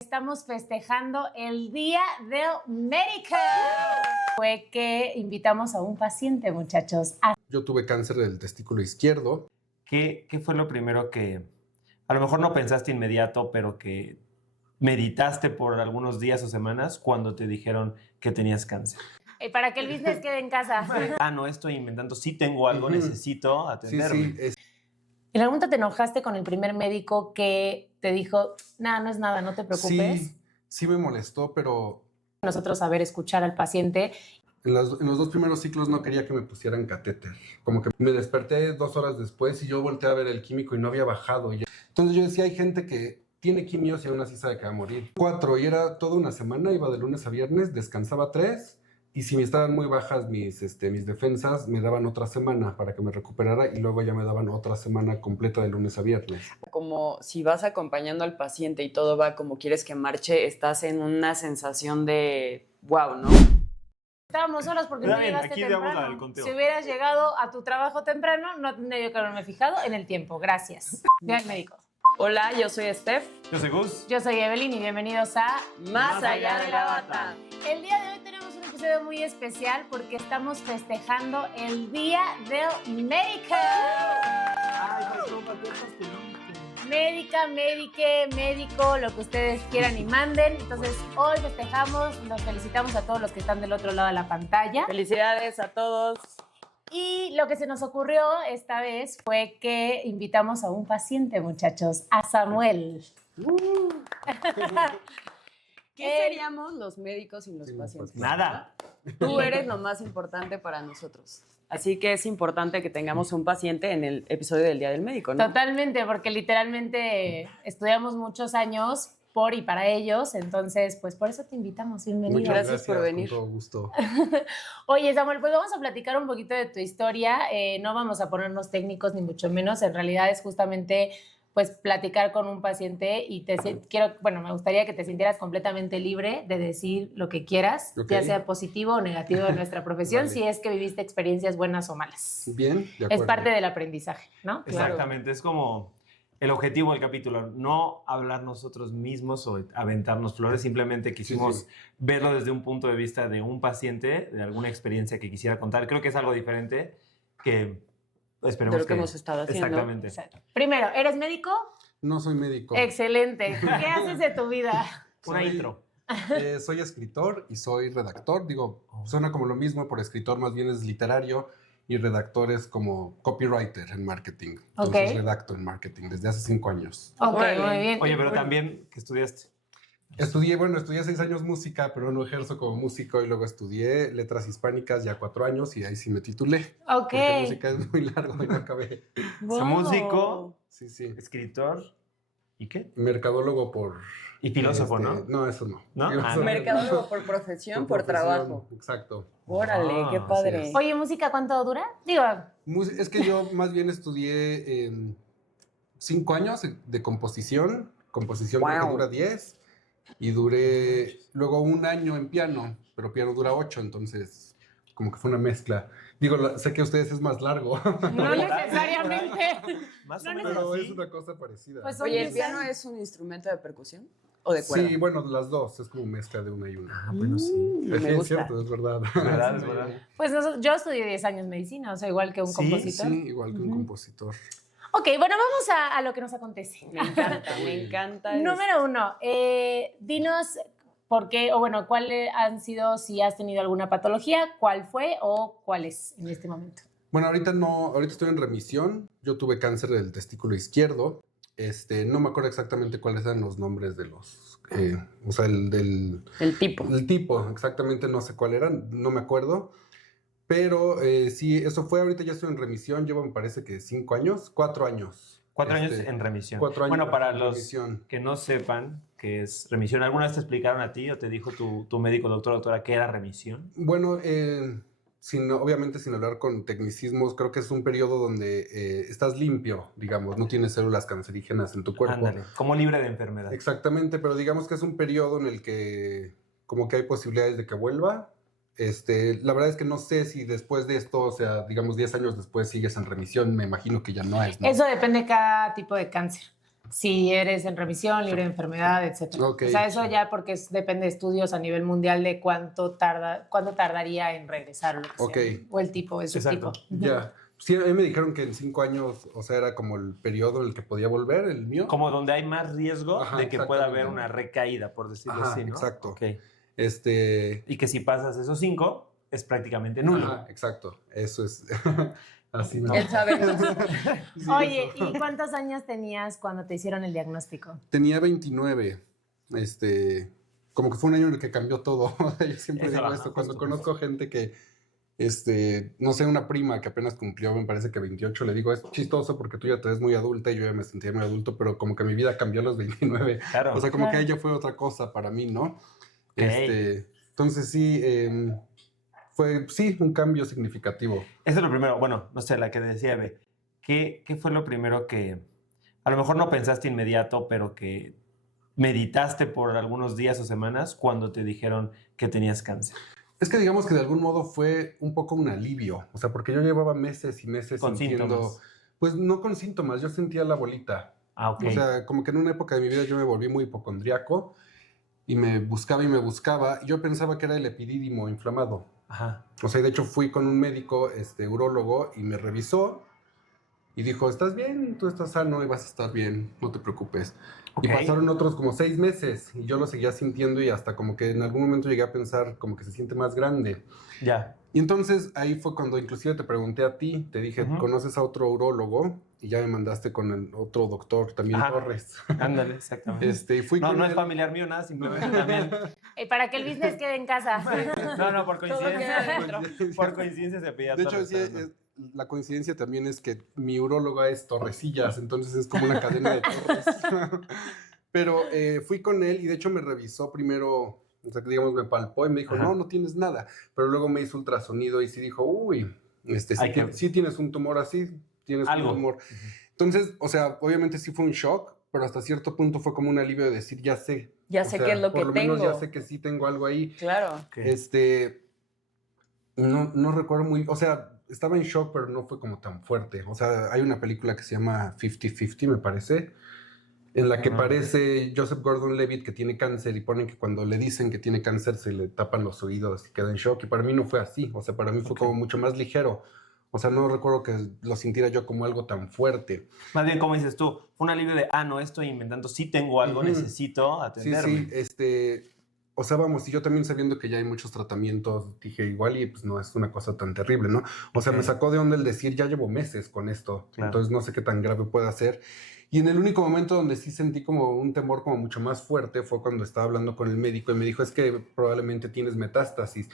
Estamos festejando el Día del Médico. Fue que invitamos a un paciente, muchachos. Yo tuve cáncer del testículo izquierdo. ¿Qué fue lo primero que a lo mejor no pensaste inmediato, pero que meditaste por algunos días o semanas cuando te dijeron que tenías cáncer? Para que el business quede en casa. No estoy inventando, sí tengo algo, necesito atenderme. Sí. ¿En algún momento te enojaste con el primer médico que te dijo, nada, no es nada, no te preocupes? Sí me molestó, pero Nosotros saber escuchar al paciente. en los 2 primeros ciclos no quería que me pusieran catéter. Como que me desperté 2 horas después y yo volteé a ver el químico y no había bajado. Entonces yo decía, hay gente que tiene quimios y aún así sabe que va a morir. 4, y era toda una semana, iba de lunes a viernes, descansaba 3, y si me estaban muy bajas mis defensas, me daban otra semana para que me recuperara y luego ya me daban otra semana completa de lunes a viernes. Como si vas acompañando al paciente y todo va como quieres que marche, estás en una sensación de wow, ¿no? Estábamos solos porque no llegaste temprano. Si hubieras llegado a tu trabajo temprano, no tendría yo que haberme fijado en el tiempo. Gracias. Ve al médico. Hola, yo soy Steph. Yo soy Gus. Yo soy Evelyn y bienvenidos a Más allá de la bata. El día de hoy tenemos un episodio muy especial porque estamos festejando el Día del Médico. Médica, médique, médico, lo que ustedes quieran y manden. Entonces, hoy festejamos, nos felicitamos a todos los que están del otro lado de la pantalla. Felicidades a todos. Y lo que se nos ocurrió esta vez fue que invitamos a un paciente, muchachos, a Samuel. ¿Qué seríamos los médicos sin los pacientes? Nada. Tú eres lo más importante para nosotros. Así que es importante que tengamos un paciente en el episodio del Día del Médico, ¿no? Totalmente, porque literalmente estudiamos muchos años por y para ellos, entonces, pues por eso te invitamos. Bienvenido. Muchas Gracias por venir. Con todo gusto. Oye, Samuel, pues vamos a platicar un poquito de tu historia. No vamos a ponernos técnicos ni mucho menos. En realidad es justamente pues platicar con un paciente y me gustaría que te sintieras completamente libre de decir lo que quieras, ya sea positivo o negativo de nuestra profesión, Vale. si es que viviste experiencias buenas o malas. Bien, de acuerdo. Es parte del aprendizaje, ¿no? Exactamente, es como el objetivo del capítulo, no hablar nosotros mismos o aventarnos flores, simplemente quisimos verlo desde un punto de vista de un paciente, de alguna experiencia que quisiera contar. Creo que es algo diferente que esperemos De lo que hemos estado haciendo. Exactamente. Exacto. Primero, ¿eres médico? No soy médico. Excelente. ¿Qué haces de tu vida? Una intro. Soy escritor y soy redactor. Digo, suena como lo mismo, por escritor más bien es literario y redactor es como copywriter en marketing. Entonces redacto en marketing desde hace 5 años. Ok, Órale. muy bien. Oye, pero también, ¿qué estudiaste? Estudié 6 años música, pero no ejerzo como músico y luego estudié letras hispánicas ya 4 años y ahí sí me titulé. Ok. Porque música es muy largo y no acabé. Wow. Músico, Sí. escritor, ¿y qué? Mercadólogo por... Y filósofo, ¿no? No, eso no. ¿No? Filósofo. Mercadólogo por profesión, por trabajo. Exacto. Órale, qué Ah, padre. así es. Oye, ¿música cuánto dura? Digo, Es que yo más bien estudié 5 años de composición. Composición creo que dura 10. Y duré luego 1 año en piano, pero piano dura 8, entonces como que fue una mezcla. Digo, sé que a ustedes es más largo, no necesariamente. Más No o menos pero así. es una cosa parecida. Pues, Oye, ¿el piano es un instrumento de percusión o de cuerda? Sí, bueno, las dos, es como mezcla de una y una. Ah, bueno, sí. Me Es gusta. cierto, es verdad. ¿Verdad? Es verdad. Pues yo estudié 10 años medicina, o sea, igual que un compositor. Sí, igual que un compositor. Ok, bueno, vamos a lo que nos acontece. Me encanta, me encanta. Número 1, dinos por qué, o bueno, cuáles han sido, si has tenido alguna patología, cuál fue o cuál es en este momento. Bueno, ahorita estoy en remisión. Yo tuve cáncer del testículo izquierdo. No me acuerdo exactamente cuáles eran los nombres de los, o sea, El tipo. el tipo, exactamente no sé cuál eran, no me acuerdo. Pero sí, eso fue, ahorita ya estoy en remisión, llevo me parece que 5 años, 4 años. 4 años en remisión. 4 años bueno, para en los remisión. que no sepan qué es remisión, ¿alguna vez te explicaron a ti o te dijo tu médico, doctor, doctora, qué era remisión? Bueno, obviamente sin hablar con tecnicismos, creo que es un periodo donde estás limpio, digamos, no tienes células cancerígenas en tu cuerpo. Ándale, como libre de enfermedad. Exactamente, pero digamos que es un periodo en el que como que hay posibilidades de que vuelva La verdad es que no sé si después de esto, o sea, digamos 10 años después sigues en remisión, me imagino que ya no es, ¿no? Eso depende de cada tipo de cáncer. Si eres en remisión, libre de enfermedad, etc. Ok. O sea, eso ya porque depende de estudios a nivel mundial de cuánto tardaría en regresar o lo que sea, Ok. ¿no? O el tipo, el subtipo. Exacto. Ya. Sí, a mí me dijeron que en 5 años, o sea, era como el periodo en el que podía volver, el mío. Como donde hay más riesgo Ajá, de que pueda haber exactamente. una recaída, por decirlo Ajá, así, ¿no? exacto. Ok. Este, Y que si pasas esos 5, es prácticamente nulo. Ajá, exacto. Eso es. Así no. Él sabe. Sí, Oye, eso. ¿y cuántos años tenías cuando te hicieron el diagnóstico? Tenía 29. Como que fue un año en el que cambió todo. Yo siempre Esa digo baja, esto. Cuando justo, conozco gente que, no sé, una prima que apenas cumplió, me parece que 28, le digo, es chistoso porque tú ya te ves muy adulta y yo ya me sentía muy adulto, pero como que mi vida cambió a los 29. Claro. O sea, como que Claro. ella fue otra cosa para mí, ¿no? Ok. Entonces sí, fue, sí, un cambio significativo. Eso es lo primero. Bueno, no sé, la que decía Eve. ¿Qué fue lo primero que a lo mejor no pensaste inmediato, pero que meditaste por algunos días o semanas cuando te dijeron que tenías cáncer? Es que digamos que de algún modo fue un poco un alivio, o sea, porque yo llevaba meses y meses Con sintiendo, síntomas. pues no con síntomas, yo sentía la bolita. Ah, ok. O sea, como que en una época de mi vida yo me volví muy hipocondriaco y me buscaba, y yo pensaba que era el epidídimo inflamado. Ajá. O sea, de hecho fui con un médico, urólogo, y me revisó y dijo, estás bien, tú estás sano y vas a estar bien, no te preocupes. Ok. Y pasaron otros como 6 meses y yo lo seguía sintiendo y hasta como que en algún momento llegué a pensar como que se siente más grande. Ya. Y entonces ahí fue cuando inclusive te pregunté a ti, te dije, Ujú. ¿conoces a otro urólogo? Y ya me mandaste con el otro doctor, también Ajá. Torres. Ándale, exactamente. Y fui No, con no es él. familiar mío, nada, simplemente también. Para que el business quede en casa. No, por queda coincidencia. adentro. Por coincidencia se pedía De hecho, Torres, sí, pero no. la coincidencia también es que mi uróloga es Torresillas, entonces es como una cadena de Torres. Pero fui con él y de hecho me revisó primero, o sea, que digamos, me palpó y me dijo, Ajá. no tienes nada. Pero luego me hizo ultrasonido y sí dijo, uy, Hay que- sí tienes un tumor así, tienes Algo. un tumor. Entonces, o sea, obviamente sí fue un shock, pero hasta cierto punto fue como un alivio de decir, ya sé. Ya O sé sea, qué es lo por que lo menos ya tengo. sé que sí tengo algo ahí. Claro. Ok. No recuerdo muy, o sea, estaba en shock, pero no fue como tan fuerte. O sea, hay una película que se llama 50-50, me parece, en la que Ajá. parece Joseph Gordon-Levitt que tiene cáncer y ponen que cuando le dicen que tiene cáncer se le tapan los oídos y queda en shock. Y para mí no fue así, o sea, para mí fue Ok. como mucho más ligero. O sea, no recuerdo que lo sintiera yo como algo tan fuerte. Más bien, como dices tú, fue un alivio de, no estoy inventando, sí tengo algo, Ujú. necesito Sí, atenderme. sí, o sea, vamos, y yo también sabiendo que ya hay muchos tratamientos, dije igual y pues no es una cosa tan terrible, ¿no? O sea, Ok. me sacó de onda el decir, ya llevo meses con esto, Claro. entonces no sé qué tan grave pueda ser. Y en el único momento donde sí sentí como un temor como mucho más fuerte fue cuando estaba hablando con el médico y me dijo, es que probablemente tienes metástasis.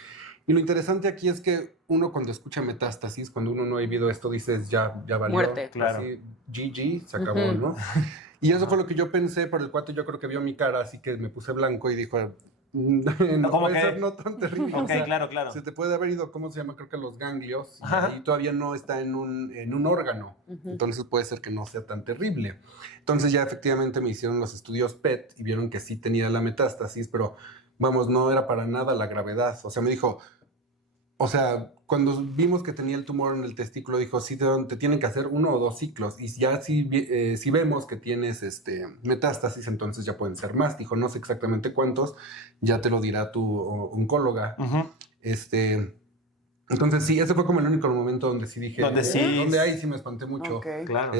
Y lo interesante aquí es que uno cuando escucha metástasis, cuando uno no ha vivido esto, dices, ya valió. Muerte. Claro. Así, GG, se acabó, Ujú. ¿no? Y eso fue lo que yo pensé, pero el cuate yo creo que vio mi cara, así que me puse blanco y dijo, no ¿Cómo puede que? ser no tan terrible. Ok, o sea, claro. se te puede haber ido, ¿cómo se llama? Creo que los ganglios, y Ajá. ahí todavía no está en un órgano, Ujú. entonces puede ser que no sea tan terrible. Entonces ya efectivamente me hicieron los estudios PET y vieron que sí tenía la metástasis, pero vamos, no era para nada la gravedad. O sea, me dijo, o sea, cuando vimos que tenía el tumor en el testículo, dijo, sí, te tienen que hacer 1 o 2 ciclos. Y ya si vemos que tienes metástasis, entonces ya pueden ser más. Dijo, no sé exactamente cuántos, ya te lo dirá tu oncóloga. Ujú. Entonces sí, ese fue como el único momento donde sí dije, Donde sí- donde ahí sí me espanté mucho. Ok. Claro.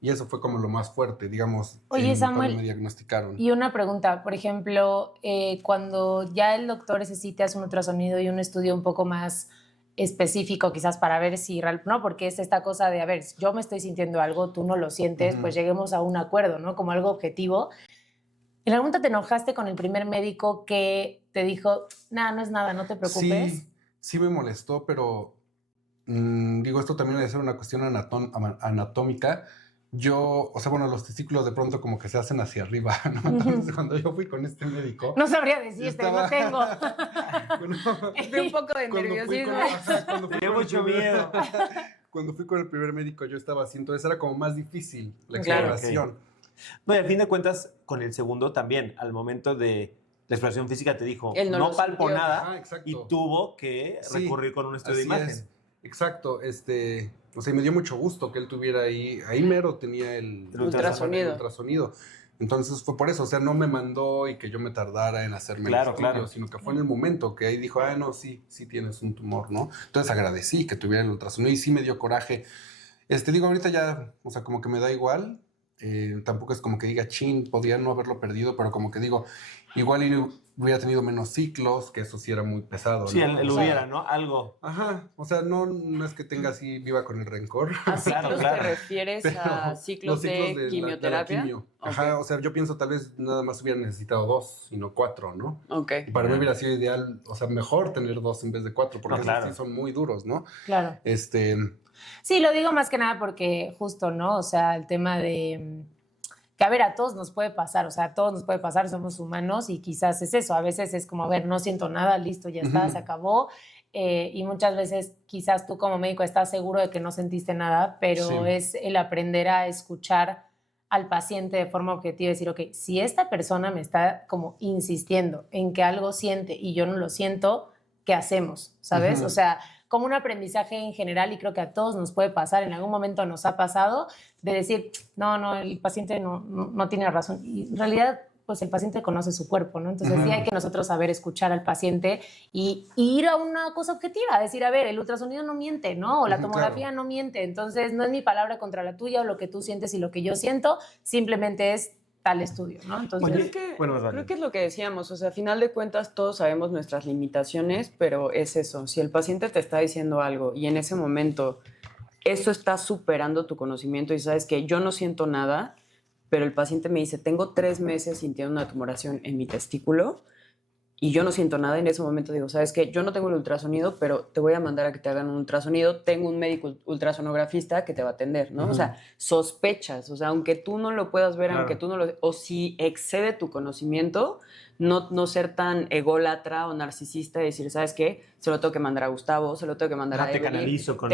Y eso fue como lo más fuerte, digamos, Oye, Samuel, cuando me diagnosticaron. Y una pregunta, por ejemplo, cuando ya el doctor ese sí te hace un ultrasonido y un estudio un poco más específico, quizás para ver si no, porque es esta cosa de, a ver, yo me estoy sintiendo algo, tú no lo sientes, Ujú. pues lleguemos a un acuerdo, ¿no? Como algo objetivo. ¿En algún momento te enojaste con el primer médico que te dijo, nada, no es nada, no te preocupes? Sí me molestó, pero digo, esto también debe ser una cuestión anatómica. O sea, bueno, los testículos de pronto como que se hacen hacia arriba, ¿no? Entonces, cuando yo fui con este médico... No sabría decirte, no tengo. Bueno, De un poco de cuando fui nerviosismo. cuando fui Tenía con el mucho miedo. Cuando fui con el primer médico yo estaba así, entonces era como más difícil la Claro. exploración. No, y al fin de cuentas, con el segundo también, al momento de la exploración física te dijo, Él no no lo palpo sintió. nada, Ajá, exacto. y tuvo que Sí, recurrir con un estudio de así imagen. es. Exacto, o sea, y me dio mucho gusto que él tuviera ahí mero tenía el ultrasonido. ultrasonido. Entonces fue por eso, o sea, no me mandó y que yo me tardara en hacerme Claro, el estudio, claro. sino que fue en el momento que ahí dijo, no, sí tienes un tumor, ¿no? Entonces agradecí que tuviera el ultrasonido y sí me dio coraje. Digo, ahorita ya, o sea, como que me da igual, tampoco es como que diga, chin, podía no haberlo perdido, pero como que digo, igual hubiera tenido menos ciclos, que eso sí era muy pesado, Sí, ¿no? el O sea, hubiera, ¿no? Algo. Ajá, o sea, no es que tenga así, viva con el rencor. ¿A ciclos claro. te refieres a Pero ciclos los de ciclos de la quimioterapia? quimio. Ajá, Ok. o sea, yo pienso tal vez nada más hubiera necesitado 2, y no 4, ¿no? Ok. Y para mí hubiera sido ideal, o sea, mejor tener 2 en vez de 4, porque No, esos claro. sí son muy duros, ¿no? Claro. Sí, Sí, lo digo más que nada porque justo, ¿no? O sea, el tema de que, a ver, a todos nos puede pasar, o sea, a todos nos puede pasar, somos humanos y quizás es eso, a veces es como, a ver, no siento nada, listo, ya está, se acabó. Y muchas veces quizás tú como médico estás seguro de que no sentiste nada, pero Sí. es el aprender a escuchar al paciente de forma objetiva y decir, ok, si esta persona me está como insistiendo en que algo siente y yo no lo siento, ¿qué hacemos? ¿Sabes? Ujú. O sea, como un aprendizaje en general y creo que a todos nos puede pasar, en algún momento nos ha pasado, de decir, no, el paciente no tiene razón. Y en realidad, pues el paciente conoce su cuerpo, ¿no? Entonces sí hay que nosotros saber escuchar al paciente y ir a una cosa objetiva, decir, a ver, el ultrasonido no miente, ¿no? O la tomografía no miente, entonces no es mi palabra contra la tuya o lo que tú sientes y lo que yo siento, simplemente es tal estudio, ¿no? Entonces, Oye, Creo que es lo que decíamos, o sea, a final de cuentas todos sabemos nuestras limitaciones, pero es eso, si el paciente te está diciendo algo y en ese momento eso está superando tu conocimiento y sabes que yo no siento nada, pero el paciente me dice, tengo 3 meses sintiendo una tumoración en mi testículo y yo no siento nada, en ese momento digo, ¿sabes qué? Yo no tengo el ultrasonido, pero te voy a mandar a que te hagan un ultrasonido, tengo un médico ultrasonografista que te va a atender, ¿no? O sea, sospechas, o sea, aunque tú no lo puedas ver, Claro. aunque tú no lo... O si excede tu conocimiento, no ser tan ególatra o narcisista y decir, ¿sabes qué? Se lo tengo que mandar a Gustavo, se lo tengo que mandar a Te Evelyn.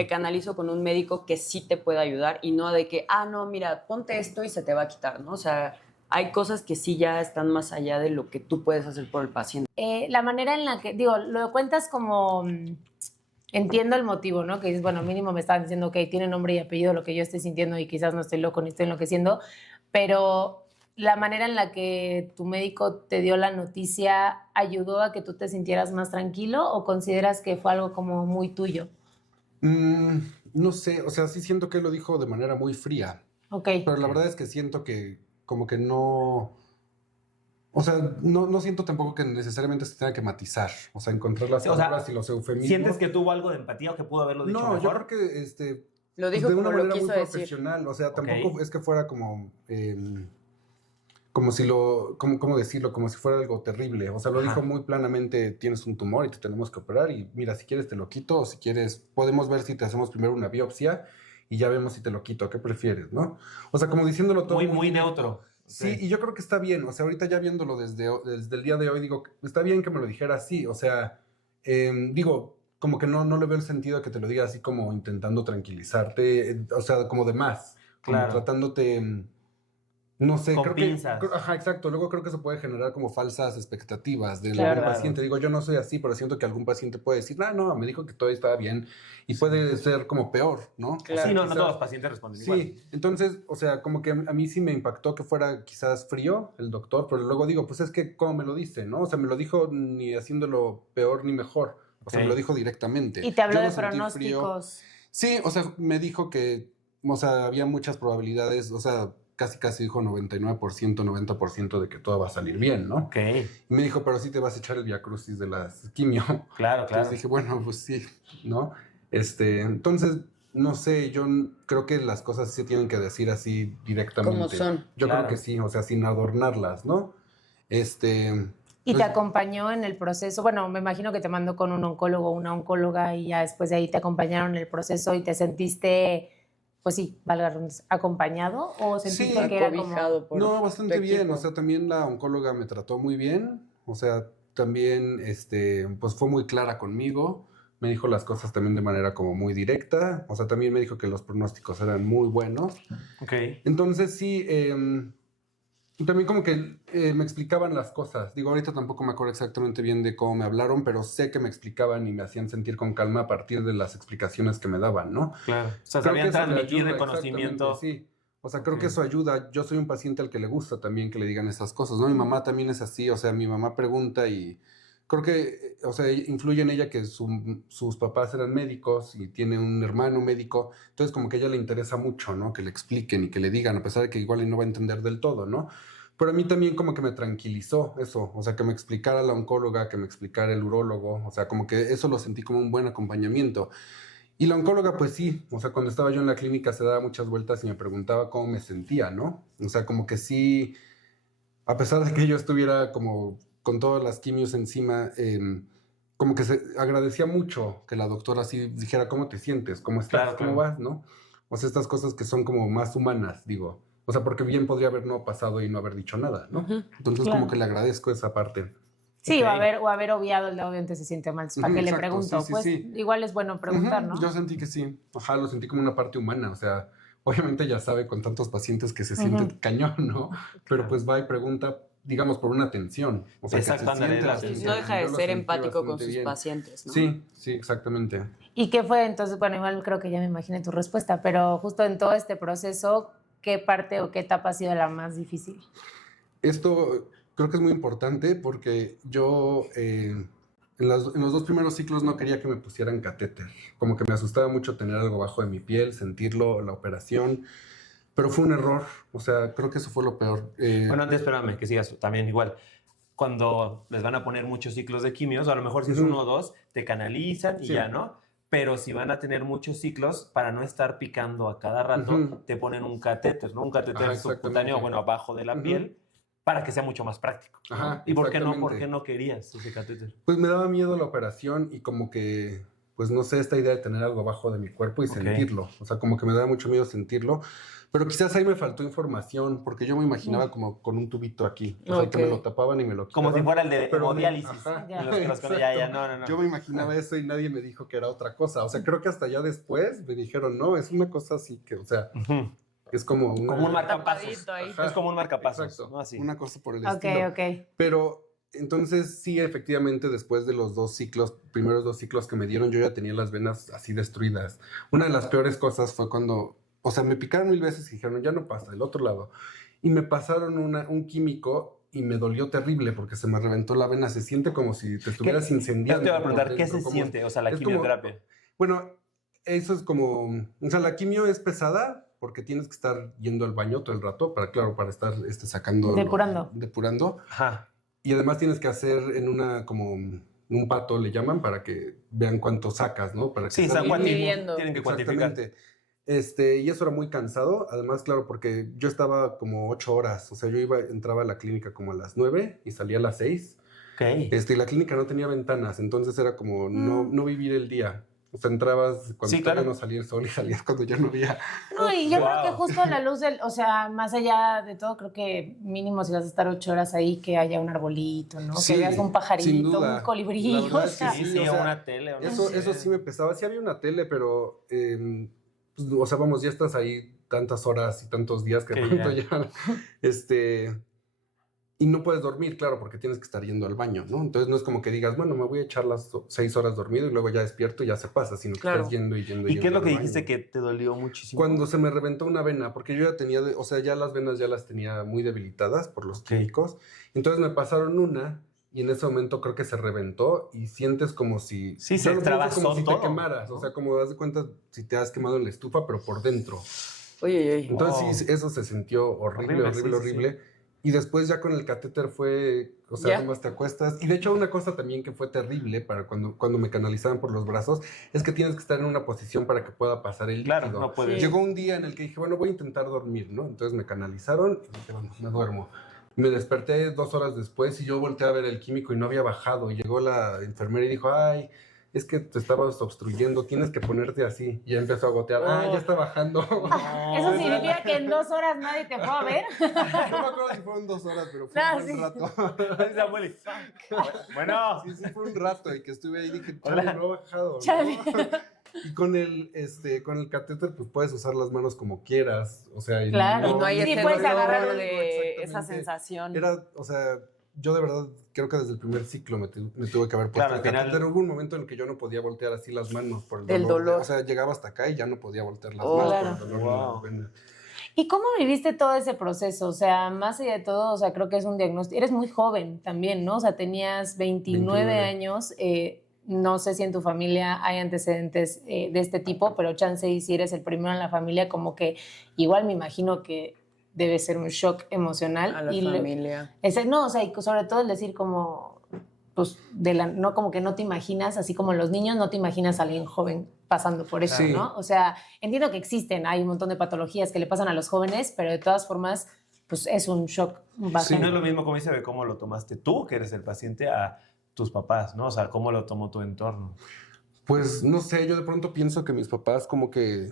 canalizo con... Un médico que sí te pueda ayudar y no de que, no, mira, ponte esto y se te va a quitar, ¿no? O sea, hay cosas que sí ya están más allá de lo que tú puedes hacer por el paciente. la manera en la que, digo, lo cuentas como, entiendo el motivo, ¿no? Que dices, bueno, mínimo me estaban diciendo, ok, tiene nombre y apellido lo que yo estoy sintiendo y quizás no estoy loco ni estoy enloqueciendo, pero la manera en la que tu médico te dio la noticia ayudó a que tú te sintieras más tranquilo o consideras que fue algo como muy tuyo? No sé, o sea, sí siento que él lo dijo de manera muy fría, Ok. pero la verdad es que siento que como que no... O sea, no siento tampoco que necesariamente se tenga que matizar, o sea, encontrar las Sí, o sea, palabras y los eufemismos. ¿Sientes que tuvo algo de empatía o que pudo haberlo dicho No, mejor? yo creo que Lo dijo de como una lo manera muy quiso decir. profesional, o sea, tampoco Ok. es que fuera como si ¿cómo decirlo? Como si fuera algo terrible. O sea, lo Ajá. dijo muy planamente, tienes un tumor y te tenemos que operar y mira, si quieres te lo quito o si quieres, podemos ver si te hacemos primero una biopsia y ya vemos si te lo quito. ¿Qué prefieres, no? O sea, como diciéndolo todo Muy directo. neutro. Sí, Ok. y yo creo que está bien. O sea, ahorita ya viéndolo desde el día de hoy, digo, está bien que me lo dijera así. O sea, digo, como que no le veo el sentido de que te lo diga así como intentando tranquilizarte, o sea, como de más, como Claro. tratándote, no sé, Con creo pinzas. ajá, exacto, luego creo que eso puede generar como falsas expectativas del Claro. paciente. Digo, yo no soy así, pero siento que algún paciente puede decir, no, me dijo que todo estaba bien y puede ser como peor, ¿no? Claro. Sí, no quizás- todos los pacientes responden igual. Sí, entonces, o sea, como que a mí sí me impactó que fuera quizás frío el doctor, pero luego digo, pues es que, ¿cómo me lo dice, no? O sea, me lo dijo ni haciéndolo peor ni mejor, o sea, Ok. me lo dijo directamente. Y te habló Yo de no sentí frío. pronósticos. Sí, o sea, me dijo que, o sea, había muchas probabilidades, o sea, casi dijo 99%, 90% de que todo va a salir bien, ¿no? Ok, Y me dijo, pero sí te vas a echar el viacrucis de las quimio. claro, Entonces claro. dije, bueno, pues sí, ¿no? Entonces, no sé, yo creo que las cosas sí se tienen que decir así directamente. Como son. Yo Claro. creo que sí, o sea, sin adornarlas, ¿no? ¿Y te pues, acompañó en el proceso? Bueno, me imagino que te mandó con un oncólogo o una oncóloga y ya después de ahí te acompañaron en el proceso y te sentiste, pues sí, valga la redundancia, acompañado o sentiste Sí, que era como... Acobijado por no, bastante tu bien, equipo. o sea, también la oncóloga me trató muy bien, o sea, también, pues fue muy clara conmigo, me dijo las cosas también de manera como muy directa, o sea, también me dijo que los pronósticos eran muy buenos. Ok. Entonces sí, Y también como que me explicaban las cosas. Digo, ahorita tampoco me acuerdo exactamente bien de cómo me hablaron, pero sé que me explicaban y me hacían sentir con calma a partir de las explicaciones que me daban, ¿no? Claro. O sea, Creo que sabían eso le transmitir ayuda, el conocimiento. exactamente, sí. O sea, creo Ok. que eso ayuda. Yo soy un paciente al que le gusta también que le digan esas cosas, ¿no? Mi mamá también es así, o sea, mi mamá pregunta y creo que, o sea, influye en ella que sus papás eran médicos y tiene un hermano médico, entonces como que a ella le interesa mucho, ¿no? Que le expliquen y que le digan, a pesar de que igual y no va a entender del todo, ¿no? Pero a mí también como que me tranquilizó eso, o sea, que me explicara la oncóloga, que me explicara el urólogo, o sea, como que eso lo sentí como un buen acompañamiento. Y la oncóloga, pues sí, o sea, cuando estaba yo en la clínica se daba muchas vueltas y me preguntaba cómo me sentía, ¿no? O sea, como que sí, a pesar de que yo estuviera como con todas las quimios encima, como que se agradecía mucho que la doctora así dijera cómo te sientes, cómo estás, Claro, cómo claro. vas, ¿no? O sea, estas cosas que son como más humanas, digo. O sea, porque bien podría haber no pasado y no haber dicho nada, ¿no? Ujú. Entonces Claro. como que le agradezco esa parte. Sí, Ok. o haber obviado el de obviamente se siente mal. ¿Para Ujú, qué le exacto, pregunto? sí, sí, Pues sí. igual es bueno preguntar, Ujú, ¿no? yo sentí que sí, ajá, lo sentí como una parte humana, o sea, obviamente ya sabe con tantos pacientes que se siente Ujú. cañón, ¿no? Pero Claro. pues va y pregunta, digamos, por una atención, o sea, Exacto, que se ándale, siente la la Sí, atención. no atención. deja de Yo lo ser sentí empático con bastante sus bien. pacientes, ¿no? Sí, sí, exactamente. ¿Y qué fue entonces? Bueno, igual creo que ya me imaginé tu respuesta, pero justo en todo este proceso, ¿qué parte o qué etapa ha sido la más difícil? Esto creo que es muy importante porque yo en los dos primeros ciclos no quería que me pusieran catéter, como que me asustaba mucho tener algo bajo de mi piel, sentirlo, la operación, pero fue un error, o sea, creo que eso fue lo peor. Bueno, antes espérame que sigas también igual. Cuando les van a poner muchos ciclos de quimios, a lo mejor si es Ujú. 1 o 2, te canalizan y Sí. ya, ¿no? Pero si van a tener muchos ciclos, para no estar picando a cada rato, Ujú. te ponen un catéter, ¿no? Un catéter Ajá, subcutáneo, exactamente. bueno, abajo de la Ujú. piel, para que sea mucho más práctico, ¿no? Ajá, ¿Y por qué exactamente. no querías ese catéter? Pues me daba miedo la operación y como que, pues no sé, esta idea de tener algo abajo de mi cuerpo y Ok. sentirlo. O sea, como que me daba mucho miedo sentirlo. Pero quizás ahí me faltó información, porque yo me imaginaba como con un tubito aquí. O sea, que me Ok. lo tapaban y me lo quitaban. Como si fuera el de Pero hemodiálisis. ajá, Ya. En los que los exacto. ya, no. Yo me imaginaba eso y nadie me dijo que era otra cosa. O sea, creo que hasta ya después me dijeron, no, es una cosa así que, o sea, Ujú. es como una... Como un marcapasos. Tapadito ahí. Ajá, Es como un marcapasos, exacto, ¿no? Así. una cosa por el Ok, estilo. ok. Pero entonces sí, efectivamente, después de los primeros dos ciclos que me dieron, yo ya tenía las venas así destruidas. Una de las peores cosas fue cuando, o sea, me picaron 1000 veces y dijeron, ya no pasa, del otro lado. Y me pasaron un químico y me dolió terrible porque se me reventó la vena. Se siente como si te estuvieras Ya incendiando. te iba a por preguntar, ¿qué dentro, se como- siente? O sea, la es como- quimioterapia. Bueno, eso es como, o sea, la quimio es pesada porque tienes que estar yendo al baño todo el rato para, claro, para estar sacando... Depurando. Depurando. Ajá. Y además tienes que hacer en una, como, un pato le llaman para que vean cuánto sacas, ¿no? Para que Sí, sea están mínimo. midiendo. tienen que cuantificar. Exactamente. Y eso era muy cansado. Además, claro, porque yo estaba como 8 horas. O sea, entraba a la clínica como a las 9 y salía a las 6. Ok. Y la clínica no tenía ventanas, entonces era como no vivir el día. O sea, entrabas cuando Sí, todavía claro. no salía el sol y salías cuando ya no había. No, y yo creo que Wow. justo a la luz del, o sea, más allá de todo, creo que mínimo si vas a estar 8 horas ahí, que haya un arbolito, ¿no? Sí, que veas un sin pajarito, duda. un colibrí, La verdad o es que sea. Sí, sí, sí, o sea, una tele. o no Eso sé. sí me pesaba. Sí había una tele, pero, pues, o sea, vamos, ya estás ahí tantas horas y tantos días que de Que pronto ya. ya, y no puedes dormir, claro, porque tienes que estar yendo al baño, ¿no? Entonces no es como que digas, bueno, me voy a echar las 6 horas dormido y luego ya despierto y ya se pasa, sino que Claro. estás yendo y yendo ¿Y yendo qué es lo al que baño. dijiste que te dolió muchísimo? Cuando se me reventó una vena, porque yo ya tenía, o sea, ya las venas ya las tenía muy debilitadas por los Ok. químicos. Entonces me pasaron una y en ese momento creo que se reventó y sientes como si... Sí, yo se lo pienso trabasó como si te todo, quemaras, ¿no? o sea, como das de cuenta si te has quemado en la estufa, pero por dentro. Oye. Entonces Wow. sí, eso se sintió horrible, Horrible, horrible, sí, sí, horrible. Y después ya con el catéter fue, o sea, ¿Ya? nomás te acuestas. Y de hecho una cosa también que fue terrible para cuando me canalizaban por los brazos es que tienes que estar en una posición para que pueda pasar el Claro, líquido. no puedes. Sí. Llegó un día en el que dije, bueno, voy a intentar dormir, ¿no? Entonces me canalizaron y dije, bueno, me duermo. Me desperté 2 horas después y yo volteé a ver el químico y no había bajado. Y llegó la enfermera y dijo, ay, es que te estabas obstruyendo, tienes que ponerte así. Y ya empezó a gotear, ya está bajando. Eso significa que en 2 horas nadie te fue a ver. No me acuerdo si fueron 2 horas, pero fue Ah, un buen sí. rato. Dice la abuela, Bueno, Sí, fue un rato y que estuve ahí dije, Hola. chale, no he bajado, ¿no? Chale. Y con el catéter, pues puedes usar las manos como quieras. O sea, Claro. Y no hay Sí, ese puedes dolor agarrar de exactamente. esa sensación. Era, o sea, yo de verdad creo que desde el primer ciclo me tuve que haber puesto Claro, el al final- catéter. Hubo un momento en el que yo no podía voltear así las manos por el dolor. Del dolor. O sea, llegaba hasta acá y ya no podía voltear las Oh, manos claro. por el dolor. Wow. en la vena. ¿Y cómo viviste todo ese proceso? O sea, más allá de todo, o sea, creo que es un diagnóstico. Eres muy joven también, ¿no? O sea, tenías 29 años. No sé si en tu familia hay antecedentes de este tipo, pero chance y si eres el primero en la familia, como que igual me imagino que debe ser un shock emocional. A la y familia. no, o sea, y sobre todo el decir como, pues, no como que no te imaginas, así como los niños, no te imaginas a alguien joven pasando por eso, Sí. ¿no? O sea, entiendo que existen, hay un montón de patologías que le pasan a los jóvenes, pero de todas formas, pues es un shock Sí, bastante. no es lo mismo como dice de cómo lo tomaste tú, que eres el paciente, a tus papás, ¿no? O sea, cómo lo tomó tu entorno. Pues no sé, yo de pronto pienso que mis papás como que,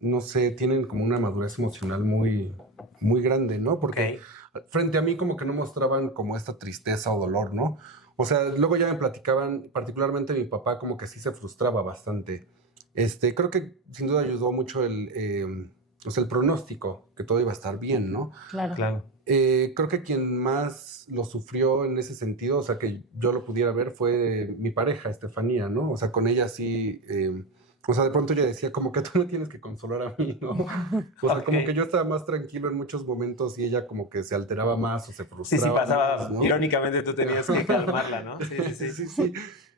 no sé, tienen como una madurez emocional muy, muy grande, ¿no? Porque frente a mí como que no mostraban como esta tristeza o dolor, ¿no? O sea, luego ya me platicaban, particularmente mi papá como que sí se frustraba bastante. Creo que sin duda ayudó mucho o sea, el pronóstico, que todo iba a estar bien, ¿no? Claro. Claro. Creo que quien más lo sufrió en ese sentido, o sea, que yo lo pudiera ver, fue mi pareja, Estefanía, ¿no? O sea, con ella sí, o sea, de pronto ella decía, como que tú no tienes que consolar a mí, ¿no? O sea, como Ok. que yo estaba más tranquilo en muchos momentos y ella como que se alteraba más o se Sí, frustraba sí, pasaba. más, ¿no? Irónicamente tú tenías que calmarla, ¿no? Sí, sí, sí. Sí, sí.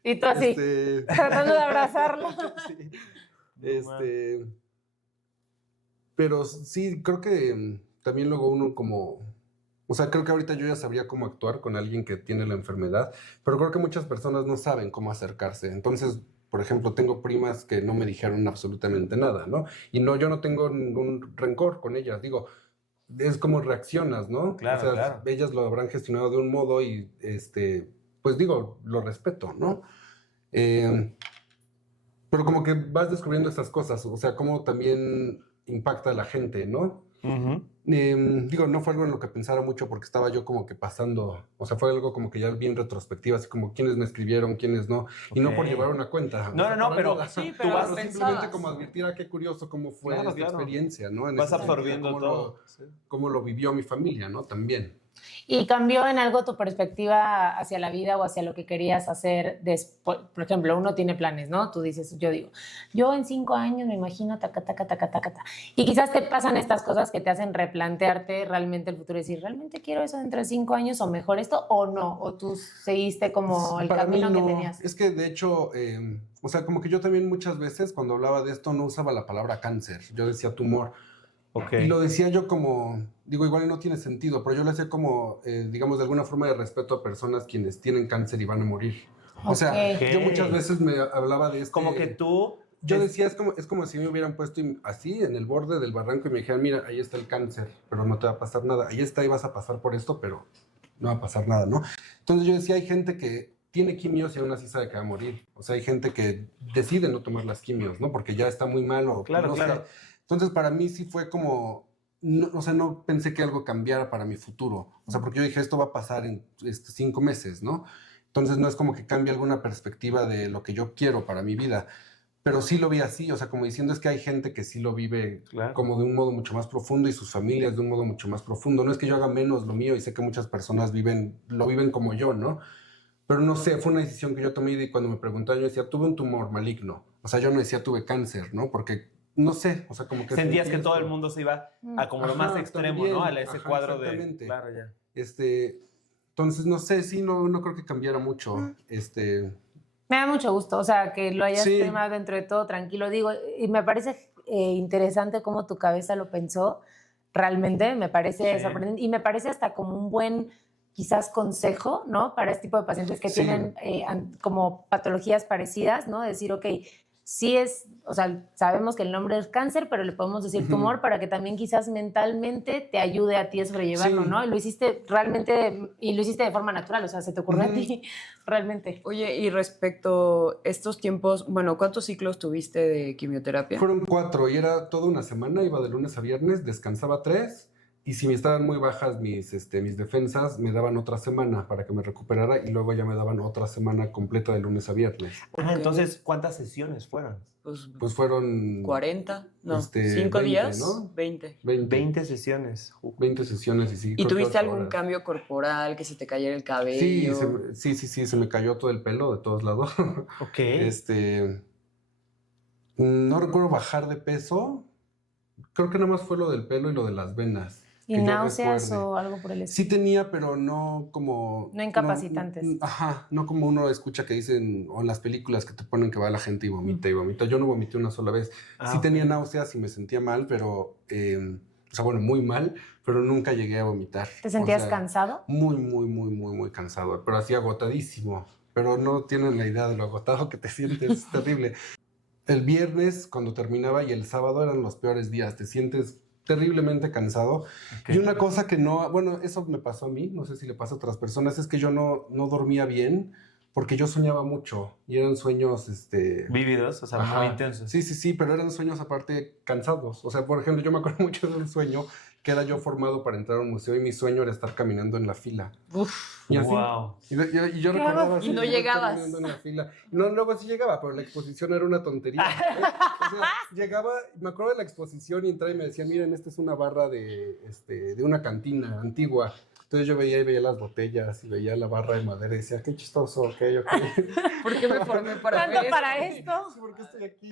Y tú así, tratando de abrazarla. Sí. No, Pero sí, creo que también luego uno como... O sea, creo que ahorita yo ya sabría cómo actuar con alguien que tiene la enfermedad, pero creo que muchas personas no saben cómo acercarse. Entonces, por ejemplo, tengo primas que no me dijeron absolutamente nada, ¿no? Y no, yo no tengo ningún rencor con ellas. Digo, es como reaccionas, ¿no? Claro, o sea, claro. ellas lo habrán gestionado de un modo y, pues digo, lo respeto, ¿no? Eh, pero como que vas descubriendo estas cosas, o sea, cómo también impacta a la gente, ¿no? Ujú. Digo, no fue algo en lo que pensara mucho porque estaba yo como que pasando, o sea, fue algo como que ya bien retrospectiva, así como quiénes me escribieron, quiénes no, y no por Ok. llevar una cuenta. No, o sea, no, no, para pero nada. Sí, tú pero vas lo simplemente pensabas. como advertir a qué curioso cómo fue Claro, esta claro. experiencia, ¿no? En Vas ese sentido, absorbiendo cómo todo. Sí. cómo lo vivió mi familia, ¿no? También. ¿Y cambió en algo tu perspectiva hacia la vida o hacia lo que querías hacer después? Por ejemplo, uno tiene planes, ¿no? Tú dices, yo digo, yo en 5 años me imagino taca, taca, taca, taca, taca. Y quizás te pasan estas cosas que te hacen replantearte realmente el futuro y decir, ¿realmente quiero eso dentro de 5 años o mejor esto o no? ¿O tú seguiste como el Para mí camino que no. tenías? Es que de hecho, o sea, como que yo también muchas veces cuando hablaba de esto no usaba la palabra cáncer, yo decía tumor. Ok. Y lo decía yo como, digo, igual no tiene sentido, pero yo lo hacía como, digamos, de alguna forma de respeto a personas quienes tienen cáncer y van a morir. O sea, Ok. yo muchas veces me hablaba de Como que tú... Yo decía, es como si me hubieran puesto así en el borde del barranco y me dijeran, mira, ahí está el cáncer, pero no te va a pasar nada. Ahí está y vas a pasar por esto, pero no va a pasar nada, ¿no? Entonces yo decía, hay gente que tiene quimios y aún así sabe que va a morir. O sea, hay gente que decide no tomar las quimios, ¿no? Porque ya está muy mal o Claro, no sé. claro. Entonces para mí sí fue como, o sea, no pensé que algo cambiara para mi futuro. O sea, porque yo dije, esto va a pasar en 5 meses, ¿no? Entonces no es como que cambie alguna perspectiva de lo que yo quiero para mi vida. Pero sí lo vi así, o sea, como diciendo es que hay gente que sí lo vive Claro. como de un modo mucho más profundo y sus familias de un modo mucho más profundo. No es que yo haga menos lo mío y sé que muchas personas lo viven como yo, ¿no? Pero no sé, fue una decisión que yo tomé y cuando me preguntaban yo decía, tuve un tumor maligno. O sea, yo no decía tuve cáncer, ¿no? Porque, no sé, o sea, como que... Sentías que sentí todo el esto. mundo se iba a como lo Ajá, más extremo, también. ¿no? A ese Ajá, cuadro de... exactamente. Claro, ya. Entonces, no sé, sí, no creo que cambiara mucho. Me da mucho gusto, o sea, que lo hayas Sí. tomado dentro de todo tranquilo. Digo, y me parece interesante cómo tu cabeza lo pensó, realmente, me parece Sí. sorprendente y me parece hasta como un buen, quizás, consejo, ¿no? Para este tipo de pacientes que Sí. tienen como patologías parecidas, ¿no? Decir, ok, sí es, o sea, sabemos que el nombre es cáncer, pero le podemos decir Ujú. tumor para que también quizás mentalmente te ayude a ti a sobrellevarlo, Sí. ¿no? Y lo hiciste realmente, y lo hiciste de forma natural, o sea, se te ocurrió a Ujú. ti, realmente. Oye, y respecto a estos tiempos, bueno, ¿cuántos ciclos tuviste de quimioterapia? Fueron 4 y era toda una semana, iba de lunes a viernes, descansaba 3, y si me estaban muy bajas mis defensas, me daban otra semana para que me recuperara y luego ya me daban otra semana completa de lunes a viernes. Ah, entonces, ¿cuántas sesiones fueron? Pues fueron 40, no, 5 20, días, ¿no? 20. 20 sesiones. 20 sesiones y sí. ¿Y creo que tuviste 8 algún horas. cambio corporal, que se te cayera el Sí, cabello? sí, se me cayó todo el pelo de todos lados. Ok. No recuerdo bajar de peso. Creo que nada más fue lo del pelo y lo de las venas. ¿Y que yo náuseas recuerde. o algo por el Sí estilo? tenía, pero no como... No incapacitantes. Ajá, no como uno escucha que dicen, o en las películas que te ponen que va la gente y vomita y vomita. Yo no vomité una sola vez. Ah, Sí ok. tenía náuseas y me sentía mal, pero... o sea, bueno, muy mal, pero nunca llegué a vomitar. ¿Te sentías O sea, cansado? muy cansado, pero así agotadísimo. Pero no tienen la idea de lo agotado que te sientes, es terrible. El viernes, cuando terminaba, y el sábado eran los peores días. Te sientes terriblemente cansado. Ok. Y una cosa que no, bueno, eso me pasó a mí, no sé si le pasa a otras personas, es que yo no dormía bien porque yo soñaba mucho y eran sueños, Vívidos, o sea, ajá. muy intensos. Sí, pero eran sueños aparte cansados. O sea, por ejemplo, yo me acuerdo mucho de un sueño que era yo formado para entrar a un museo y mi sueño era estar caminando en la fila. Uf, Y así. Wow. Y yo recordaba así, Y no yo llegabas. caminando en la fila. No, luego sí llegaba, pero la exposición era una tontería. O sea, llegaba, me acuerdo de la exposición y entraba y me decían, miren, esta es una barra de una cantina antigua. Entonces yo veía las botellas y veía la barra de madera y decía, qué chistoso, ok. ¿por qué me formé para ¿Tanto ver para esto? esto? ¿Por qué estoy aquí?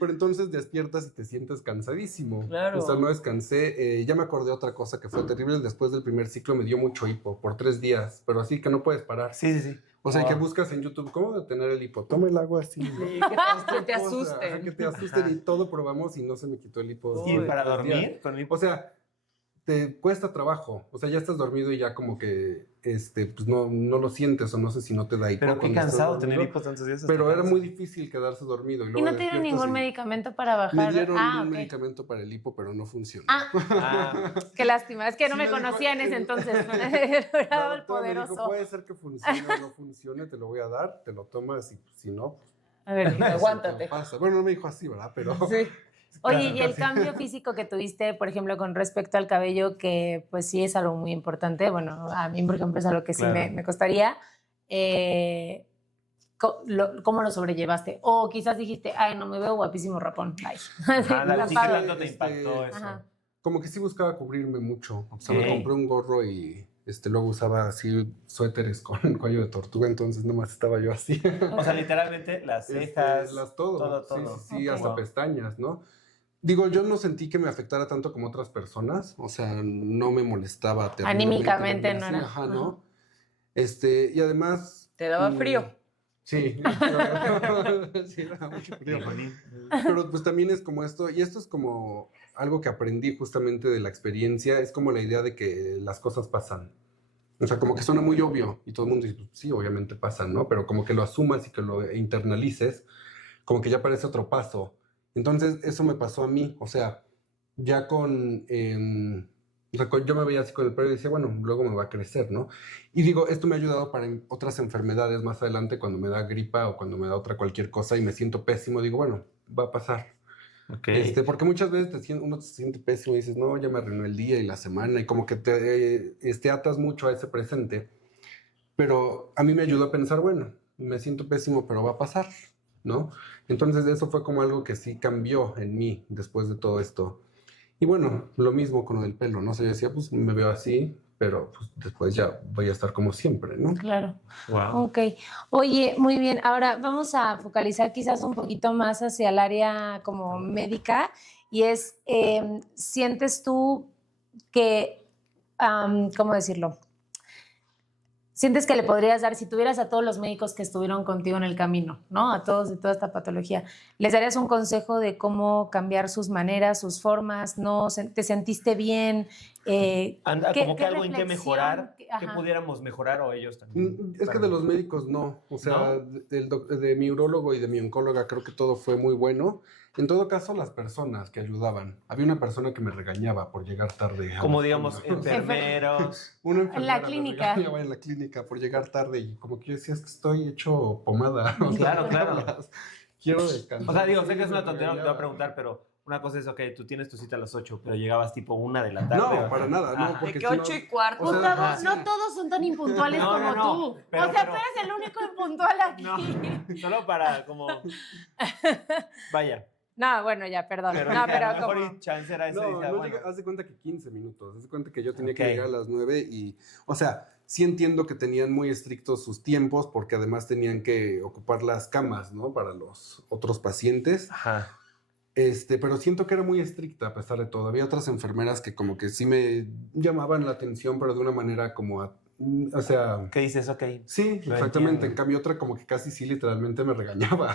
Pero entonces despiertas y te sientes cansadísimo. Claro. O sea, no descansé. Ya me acordé otra cosa que fue terrible. Después del primer ciclo me dio mucho hipo por 3 días, pero así que no puedes parar. Sí. O sea, Wow. que buscas en YouTube cómo detener el hipo. Toma el agua así. ¿no? Sí, que te Ajá, asusten. que te asusten y todo probamos y no se me quitó el hipo. ¿Y después de para 3 días. dormir? Con O sea, te cuesta trabajo. O sea, ya estás dormido y ya como que pues no lo sientes o no sé si no te da hipo. Pero qué cuando estás cansado tener dormido. hipos tantos días. Pero era hasta muy cansa. difícil quedarse dormido. ¿Y luego no tienen despiertas ningún y- medicamento para bajar? Me dieron un ok. medicamento para el hipo, pero no funcionó. Ah, Qué lástima, es que no Sí, me me dijo, conocía en ese entonces. La Era el doctora me dijo, poderoso. puede ser que funcione o no funcione, te lo voy a dar, te lo tomas y si no, A ver, pues, Aguántate. te pasa. Bueno, no me dijo así, ¿verdad? Pero Sí. oye, y el cambio físico que tuviste, por ejemplo, con respecto al cabello, que pues sí es algo muy importante, bueno, a mí, por ejemplo, es algo que sí Claro. me costaría, ¿cómo lo sobrellevaste? O quizás dijiste, ay, no, me veo guapísimo rapón, bye. ajá, ¿a ti qué Rapado. tanto te impactó eso? Ajá. como que sí buscaba cubrirme mucho. O sea, Ok. me compré un gorro y luego usaba así suéteres con cuello de tortuga, entonces nomás estaba yo así. O sea, literalmente las cejas, todo. todo. Sí, Ok. hasta Wow. pestañas, ¿no? Digo, yo no sentí que me afectara tanto como otras personas, o sea, no me molestaba terriblemente Anímicamente verme no así, era. ajá, ¿no? Y además... ¿Te daba frío? Sí, sí, era mucho frío. Híjole. Pero pues también es como esto, y esto es como algo que aprendí justamente de la experiencia, es como la idea de que las cosas pasan. O sea, como que suena muy obvio y todo el mundo dice, pues, sí, obviamente pasan, ¿no? Pero como que lo asumas y que lo internalices, como que ya parece otro paso. Entonces, eso me pasó a mí, o sea, ya yo me veía así con el pelo y decía, bueno, luego me va a crecer, ¿no? Y digo, esto me ha ayudado para otras enfermedades más adelante, cuando me da gripa o cuando me da otra cualquier cosa y me siento pésimo, digo, bueno, va a pasar. Ok. Porque muchas veces uno se siente pésimo y dices, no, ya me arruinó el día y la semana y como que te atas mucho a ese presente. Pero a mí me ayudó a pensar, bueno, me siento pésimo, pero va a pasar, ¿no? Entonces eso fue como algo que sí cambió en mí después de todo esto. Y bueno, lo mismo con lo del pelo, ¿no? O sea, yo decía, pues me veo así, pero pues, después ya voy a estar como siempre, ¿no? Claro. Wow. Ok. Oye, muy bien. Ahora vamos a focalizar quizás un poquito más hacia el área como médica y es, ¿sientes tú que, cómo decirlo? ¿Sientes que le podrías dar, si tuvieras a todos los médicos que estuvieron contigo en el camino, ¿no? A todos de toda esta patología, ¿les darías un consejo de cómo cambiar sus maneras, sus formas? ¿No? ¿Te sentiste bien? Anda, ¿Qué- como que qué algo en qué reflexión? mejorar, que Ajá. pudiéramos mejorar o ellos también. Es que de los médicos no, o sea, ¿No? de mi urólogo y de mi oncóloga creo que todo fue muy bueno. En todo caso, las personas que ayudaban. Había una persona que me regañaba por llegar tarde. a Como la digamos, escuela. enfermeros. Una enfermera me clínica. regañaba en la clínica por llegar tarde y como que yo decía, es que estoy hecho pomada. O sea, Claro, ¿qué claro. hablas? Quiero descansar. O sea, digo, sé que es una Me tontería lo que te voy a regañaba. preguntar, pero, una cosa es, ok, tú tienes tu cita a las 8, pero llegabas tipo 1 de la tarde. No, para nada, no, Ah. porque De si que no- 8:15. o sea, Gustavo, ajá. no todos son tan impuntuales No, como no, no. tú. Pero- o sea, pero- tú eres el único impuntual aquí. No, solo para como... Vaya. No, bueno, ya, perdón. Pero, no, dije, a pero lo mejor como... y chance era ese. No, decía, no bueno, llega, haz de cuenta que 15 minutos. Haz de cuenta que yo tenía Ok. que llegar a las 9 y, o sea, sí entiendo que tenían muy estrictos sus tiempos porque además tenían que ocupar las camas, ¿no? Para los otros pacientes. Ajá. Pero siento que era muy estricta a pesar de todo. Había otras enfermeras que como que sí me llamaban la atención, pero de una manera como, o sea... ¿Qué dices? Ok. Sí, Lo exactamente. entiendo. En cambio otra como que casi sí literalmente me regañaba.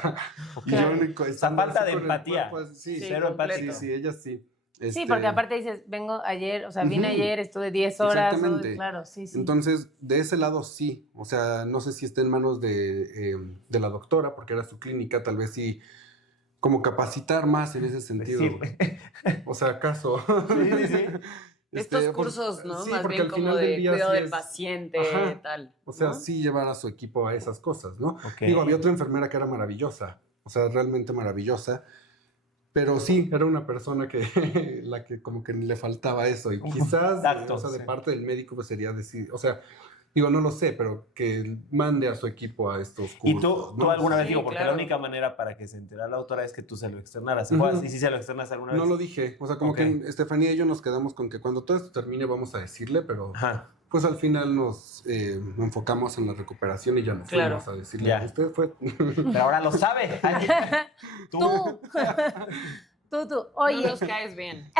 Ok. Y yo estando falta así de con el empatía. cuerpo así, Sí, Cero completo. empático. sí, ella sí. Sí, porque aparte dices, vengo ayer, o sea, vine Ujú. ayer, estuve 10 horas. Exactamente. Claro, sí, sí. Entonces, de ese lado sí, o sea, no sé si está en manos de la doctora, porque era su clínica, tal vez sí, como capacitar más en ese sentido. Sí. O sea, ¿acaso? Sí, sí. Estos cursos, ¿no? Sí, Más porque bien al como final del de día cuidado sí del es- paciente, Ajá. tal. O sea, ¿no? sí llevar a su equipo a esas cosas, ¿no? Ok. Digo, había otra enfermera que era maravillosa, o sea, realmente maravillosa, pero sí, era una persona que, la que como que le faltaba eso, y quizás, Tacto, o sea, de sí. parte del médico, pues sería decir, o sea, digo, no lo sé, pero que mande a su equipo a estos cursos. Y tú ¿no? alguna vez Sí, digo, porque claro. la única manera para que se enterara la autora es que tú se lo externaras. ¿Se Ujú. puede? ¿Y si se lo externas alguna vez? No lo dije, o sea, como Ok. que Estefanía y yo nos quedamos con que cuando todo esto termine vamos a decirle, pero Ajá. pues al final nos enfocamos en la recuperación y ya nos Claro. fuimos a decirle, Ya. usted fue... Pero ahora lo sabe. Ay, Tú. Tú. No Oye, nos caes bien.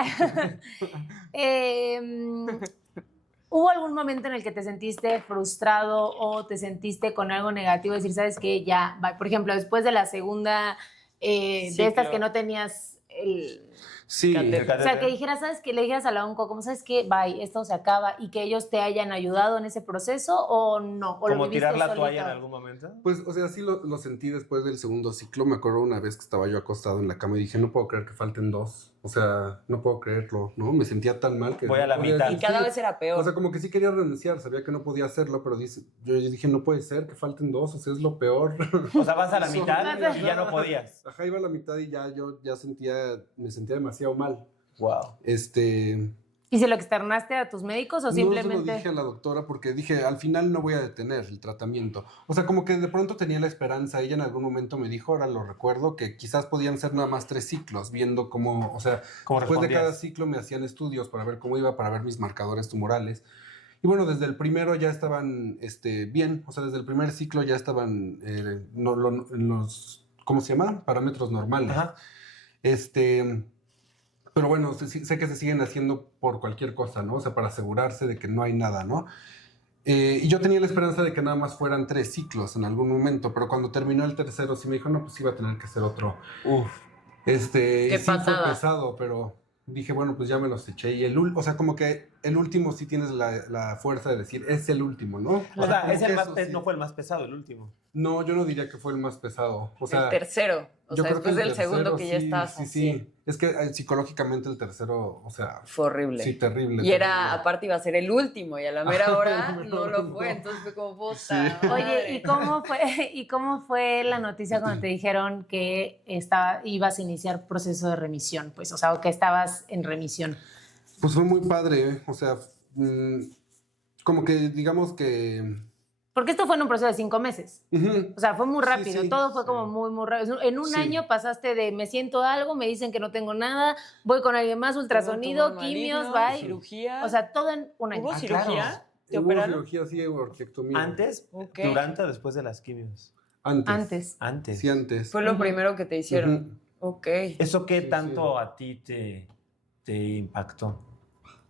¿hubo algún momento en el que te sentiste frustrado o te sentiste con algo negativo? Decir, ¿sabes qué? Ya, va. Por ejemplo, después de la segunda, de Ciclo. estas que no tenías el... Sí, Catéter. O sea, que dijeras, ¿sabes qué? Le dijeras a la onco, como sabes qué, bye, esto se acaba, y que ellos te hayan ayudado en ese proceso o no, o lo ¿Como viviste tirar la solito? toalla en algún momento? pues, o sea, sí lo sentí después del segundo ciclo. Me acuerdo una vez que estaba yo acostado en la cama y dije, no puedo creer que falten 2. O sea, no puedo creerlo, ¿no? Me sentía tan mal que... Voy a la no podía mitad. Y decir, cada sí. vez era peor. O sea, como que sí quería renunciar, sabía que no podía hacerlo, pero yo dije, no puede ser que falten 2, o sea, es lo peor. O sea, vas a la Eso. mitad y ya no podías. Ajá, iba a la mitad y yo ya me sentía demasiado mal. Wow. ¿Y se lo externaste a tus médicos o No se lo simplemente...? dije a la doctora porque dije, al final no voy a detener el tratamiento. O sea, como que de pronto tenía la esperanza, ella en algún momento me dijo, ahora lo recuerdo, que quizás podían ser nada más 3 ciclos, viendo cómo, o sea, ¿Cómo después de cada respondías? ciclo me hacían estudios para ver cómo iba, para ver mis marcadores tumorales. Y bueno, desde el primero ya estaban bien, o sea, desde el primer ciclo ya estaban en los, ¿cómo se llama? Parámetros normales. Ajá. Pero bueno, sé que se siguen haciendo por cualquier cosa, ¿no? O sea, para asegurarse de que no hay nada, ¿no? Y yo tenía la esperanza de que nada más fueran 3 ciclos en algún momento, pero cuando terminó el tercero sí me dijo, no, pues iba a tener que ser otro. Uf. Y sí fue patada. pesado, pero dije, bueno, pues ya me los eché. Y o sea, como que el último sí tienes la fuerza de decir, es el último, ¿no? O sea, como es el que más eso pe- sí. no fue el más pesado, el último. No, yo no diría que fue el más pesado. O sea, el tercero. O yo sea, creo que después el del segundo tercero que ya sí, estás sí, así. sí. Es que psicológicamente el tercero, o sea, Fue horrible. sí, terrible. Y era, terrible. aparte iba a ser el último, y a la mera Ajá, hora no, no lo no. fue, entonces fue como, puta Sí. Oye, madre. ¿y cómo fue la noticia cuando te dijeron que ibas a iniciar proceso de remisión? Pues, o sea, o que estabas en remisión. Pues fue muy padre, ¿eh? O sea, como que digamos que... Porque esto fue en un proceso de 5 meses. Ujú. O sea, fue muy Sí, rápido. sí, Todo fue sí. como muy, muy rápido. En un Sí. año pasaste de me siento algo, me dicen que no tengo nada, voy con alguien más, ultrasonido, Tumor quimios, maligno, bye. cirugía. O sea, todo en un año. ¿Hubo Ah, cirugía? claro. ¿Te Hubo operaron? cirugía, sí, orquiectomía. ¿Antes, Ok. durante o después de las quimios? Antes. Antes. Sí, antes. Fue lo primero que te hicieron. Ok. ¿Eso qué Sí, tanto sí. a ti te impactó?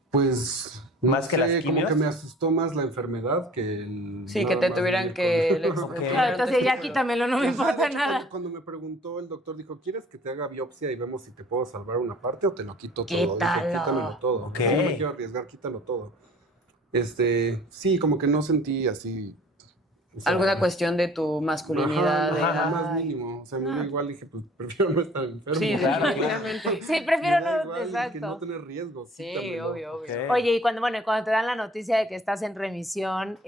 Pues... ¿Más que las como quimios? que me asustó más la enfermedad que el... Sí, nada que te más tuvieran venir que... con- Ok. Claro, entonces ya quítamelo, no me Ajá, importa de hecho, nada. Cuando me preguntó el doctor, dijo, ¿quieres que te haga biopsia y vemos si te puedo salvar una parte o te lo quito todo? Dije, Quítalo. quítamelo todo. Ok. No me quiero arriesgar, quítalo todo. Sí, como que no sentí así... o sea, Alguna cuestión de tu masculinidad. Ajá, de, ajá, más ay. mínimo. O sea, me da igual, dije, pues prefiero no estar enfermo. Sí, Claro, definitivamente. Sí, prefiero Me da no, igual que exacto. no tener riesgo. Sí, quítamelo. obvio, obvio. Ok. Oye, y cuando te dan la noticia de que estás en remisión,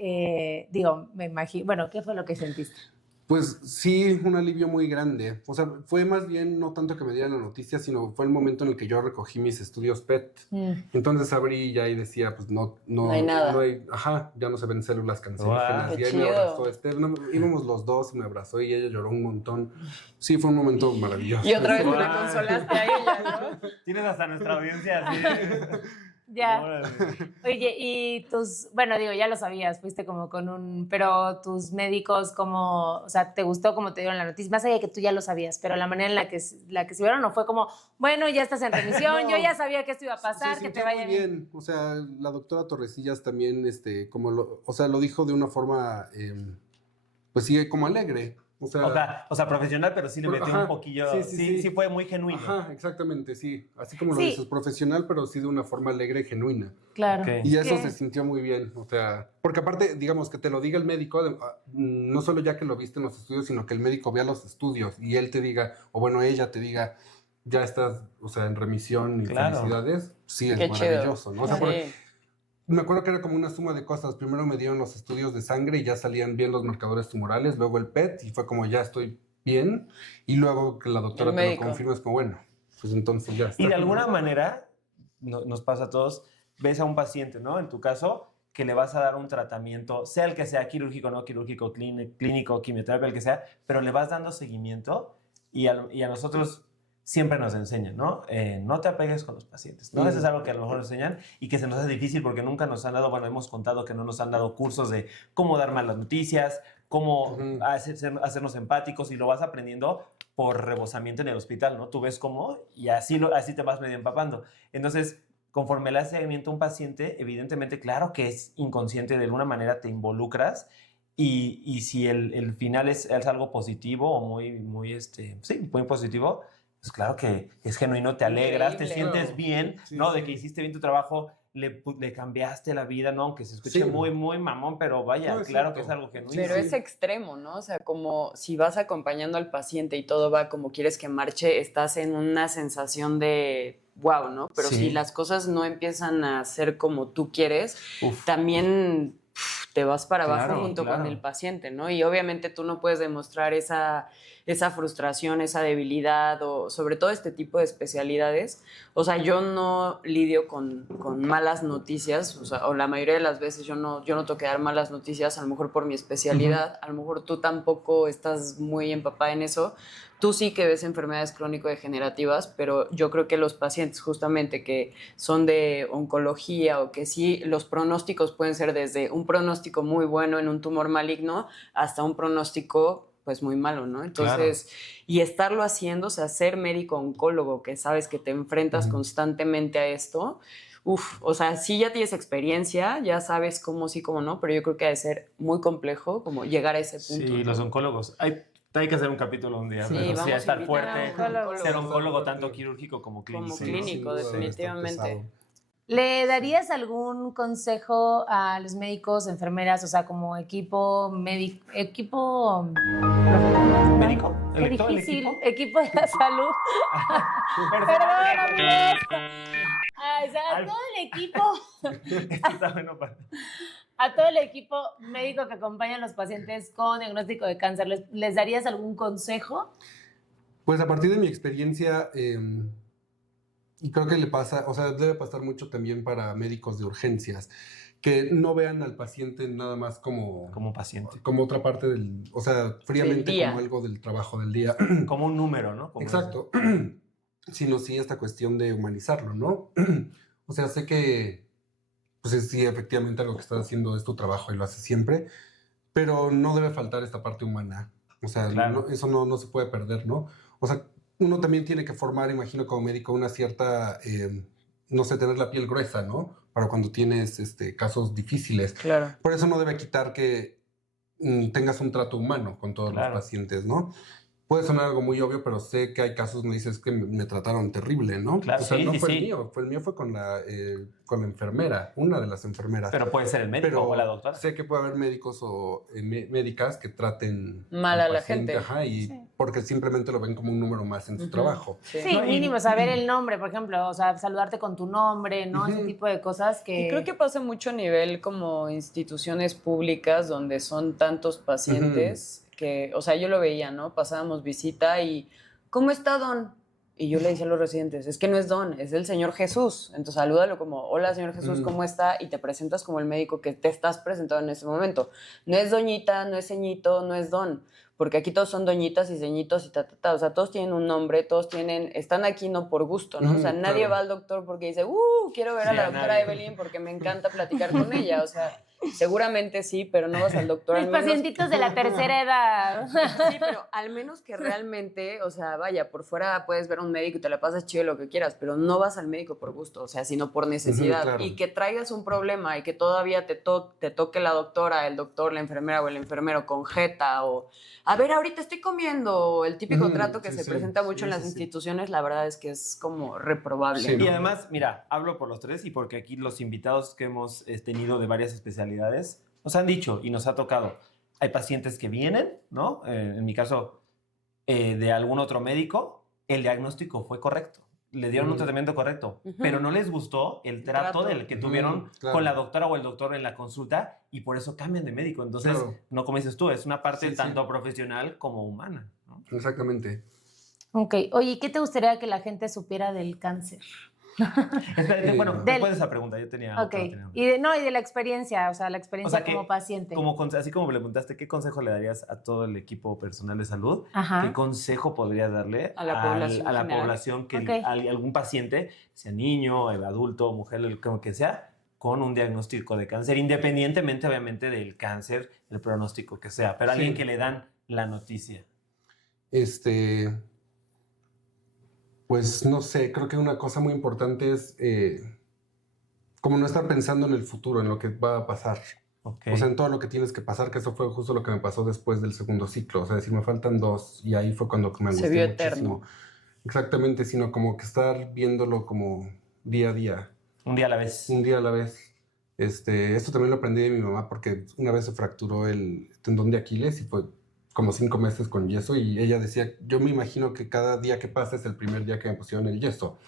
digo, me imagino, bueno, ¿qué fue lo que sentiste? Pues sí, un alivio muy grande. O sea, fue más bien no tanto que me dieran la noticia, sino fue el momento en el que yo recogí mis estudios PET. Entonces abrí ya y decía, pues No hay nada. Ajá, ya no se ven células cancerígenas. Qué Y ahí chido. me abrazó íbamos los dos y me abrazó y ella lloró un montón. Sí, fue un momento maravilloso. Y otra vez Wow. la consolaste a ella, ¿no? Tienes hasta nuestra audiencia así. Ya. Órale. Oye, y bueno, digo, ya lo sabías, fuiste como pero tus médicos, o sea, ¿te gustó cómo te dieron la noticia? Más allá de que tú ya lo sabías, pero la manera en la que se vieron no fue como, bueno, ya estás en remisión, No. yo ya sabía que esto iba a pasar, Se que te sintió vaya muy bien. bien. O sea, la doctora Torrecillas también, o sea, lo dijo de una forma, pues sí, como alegre. O sea, Profesional, pero sí le metió ajá, un poquillo. sí. Sí fue muy genuino. Ajá, exactamente, sí. Así como lo Sí. dices, profesional, pero sí de una forma alegre y genuina. Claro. Ok. Y eso ¿Qué? se sintió muy bien, o sea, porque aparte, digamos, que te lo diga el médico, no solo ya que lo viste en los estudios, sino que el médico vea los estudios y él te diga, o bueno, ella te diga, ya estás, o sea, en remisión y Claro. felicidades, sí, es Qué chido. maravilloso, ¿no? O sea, Sí. me acuerdo que era como una suma de cosas. Primero me dieron los estudios de sangre y ya salían bien los marcadores tumorales, luego el PET y fue como ya estoy bien, y luego que la doctora El te lo médico. confirma es como bueno, pues entonces ya está. Y de alguna manera, nos pasa a todos, ves a un paciente, ¿no? En tu caso, que le vas a dar un tratamiento, sea el que sea quirúrgico, no quirúrgico, clínico, quimioterapia, el que sea, pero le vas dando seguimiento y a nosotros siempre nos enseñan, ¿no? No te apegues con los pacientes, ¿no? Eso es algo que a lo mejor nos enseñan y que se nos hace difícil porque nunca nos han dado, bueno, hemos contado que no nos han dado cursos de cómo dar malas noticias, cómo hacernos empáticos y lo vas aprendiendo por rebosamiento en el hospital, ¿no? Tú ves cómo y así te vas medio empapando. Entonces, conforme le haces seguimiento a un paciente, evidentemente, claro que es inconsciente, de alguna manera te involucras y si el final es algo positivo o muy positivo, pues claro que es genuino, te alegras, te Increíble. sientes Claro. bien, Sí, ¿no? sí. De que hiciste bien tu trabajo, le cambiaste la vida, ¿no? Aunque se escuche Sí. muy, muy mamón, pero vaya, No, es claro cierto. que es algo genuino. Pero Sí. es extremo, ¿no? O sea, como si vas acompañando al paciente y todo va como quieres que marche, estás en una sensación de wow, ¿no? Pero Sí. si las cosas no empiezan a ser como tú quieres, Uf. también te vas para abajo Claro, junto claro. con el paciente, ¿no? Y obviamente tú no puedes demostrar esa frustración, esa debilidad o sobre todo este tipo de especialidades. O sea, yo no lidio con malas noticias, o la mayoría de las veces yo no tengo que dar malas noticias, a lo mejor por mi especialidad, a lo mejor tú tampoco estás muy empapada en eso. Tú sí que ves enfermedades crónico-degenerativas, pero yo creo que los pacientes justamente que son de oncología o que sí, los pronósticos pueden ser desde un pronóstico muy bueno en un tumor maligno hasta un pronóstico pues muy malo, ¿no? Entonces, y estarlo haciendo, o sea, ser médico oncólogo, que sabes que te enfrentas constantemente a esto, o sea, sí ya tienes experiencia, ya sabes cómo sí, cómo no, pero yo creo que ha de ser muy complejo como llegar a ese punto. Sí, ¿no? los oncólogos. Hay que hacer un capítulo un día. Sí, pero vamos a estar invitar a fuerte, oncólogos. ser oncólogo tanto quirúrgico como clínico. Como Sí, clínico, sin duda debe estar definitivamente. pesado. ¿Le darías algún consejo a los médicos, enfermeras, o sea, como equipo médico, ¿Médico? Qué ¿El difícil, equipo? equipo de la salud. Perdóname. O sea, a todo el equipo, Esto está bueno para... a todo el equipo médico que acompaña a los pacientes con diagnóstico de cáncer, ¿les darías algún consejo? Pues a partir de mi experiencia, y creo que le pasa, o sea, debe pasar mucho también para médicos de urgencias, que no vean al paciente nada más como paciente. como otra parte o sea, fríamente día. como algo del trabajo del día. Como un número, ¿no? Como Exacto. Sino sí esta cuestión de humanizarlo, ¿no? O sea, sé que, pues sí, efectivamente algo que estás haciendo es tu trabajo y lo haces siempre, pero no debe faltar esta parte humana. O sea, Claro. eso no se puede perder, ¿no? O sea, uno también tiene que formar, imagino, como médico, una cierta, no sé, tener la piel gruesa, ¿no? Para cuando tienes casos difíciles. Claro. Por eso no debe quitar que tengas un trato humano con todos Claro. los pacientes, ¿no? Puede sonar algo muy obvio, pero sé que hay casos donde dices que me trataron terrible, ¿no? Claro, o sea, sí, no sí, fue sí. el mío, el mío fue con la enfermera, una de las enfermeras. Pero puede ser el médico Pero o la doctora. sé que puede haber médicos o médicas que traten Mal al a la paciente, gente. ajá, y Sí. porque simplemente lo ven como un número más en su trabajo. Sí. Sí, No, y- mínimo saber el nombre, por ejemplo, o sea, saludarte con tu nombre, ¿no? Ese Ujú. tipo de cosas que... Y creo que pasa mucho a nivel como instituciones públicas donde son tantos pacientes que, o sea, yo lo veía, ¿no? Pasábamos visita y, ¿cómo está, don? Y yo le decía a los residentes, es que no es don, es el Señor Jesús. Entonces salúdalo como, hola, Señor Jesús, ¿cómo está? Y te presentas como el médico que te estás presentando en ese momento. No es doñita, no es ceñito, no es don. Porque aquí todos son doñitas y ceñitos y ta. O sea, todos tienen un nombre, todos están aquí no por gusto, ¿no? O sea, nadie claro. va al doctor porque dice, quiero ver a Sí, la a doctora nadie. Evelyn porque me encanta platicar con ella. O sea, seguramente sí, pero no vas al doctor. Mis al menos- pacientitos de la tercera edad. Sí, pero al menos que realmente, o sea, vaya, por fuera puedes ver a un médico y te la pasas chido lo que quieras, pero no vas al médico por gusto, o sea, sino por necesidad. Claro. Y que traigas un problema y que todavía te toque la doctora, el doctor, la enfermera o el enfermero con jeta o, a ver, ahorita estoy comiendo, o el típico trato que Sí, se sí. presenta mucho en Sí, las sí, sí. instituciones, la verdad es que es como reprobable. Sí, ¿no? Y además, mira, hablo por los tres y porque aquí los invitados que hemos tenido de varias especialidades nos han dicho y nos ha tocado. Hay pacientes que vienen, ¿no? En mi caso, de algún otro médico, el diagnóstico fue correcto. Le dieron un tratamiento correcto, pero no les gustó el trato del que tuvieron claro. con la doctora o el doctor en la consulta y por eso cambian de médico. Entonces, Claro. no como dices tú, es una parte Sí, sí. tanto profesional como humana, ¿no? Exactamente. Ok, oye, ¿qué te gustaría que la gente supiera del cáncer? Espérate, bueno, Del- después de esa pregunta, yo tenía Ok, otra, tenía una. y de la experiencia, o sea, la experiencia O sea, que como paciente. Así como me preguntaste, ¿qué consejo le darías a todo el equipo personal de salud? Ajá. ¿Qué consejo podrías darle A la población a la general? población que Ok. algún paciente, sea niño, adulto, mujer, como que sea, con un diagnóstico de cáncer, independientemente, obviamente, del cáncer, el pronóstico que sea, pero Sí. alguien que le dan la noticia? Pues no sé, creo que una cosa muy importante es como no estar pensando en el futuro, en lo que va a pasar. Ok. O sea, en todo lo que tienes que pasar, que eso fue justo lo que me pasó después del segundo ciclo. O sea, decir, me faltan 2 y ahí fue cuando me Se angustié vio muchísimo. eterno. Exactamente, sino como que estar viéndolo como día a día, Un día a la vez. un día a la vez. Esto también lo aprendí de mi mamá porque una vez se fracturó el tendón de Aquiles y fue como 5 meses con yeso y ella decía, yo me imagino que cada día que pasa es el primer día que me pusieron el yeso.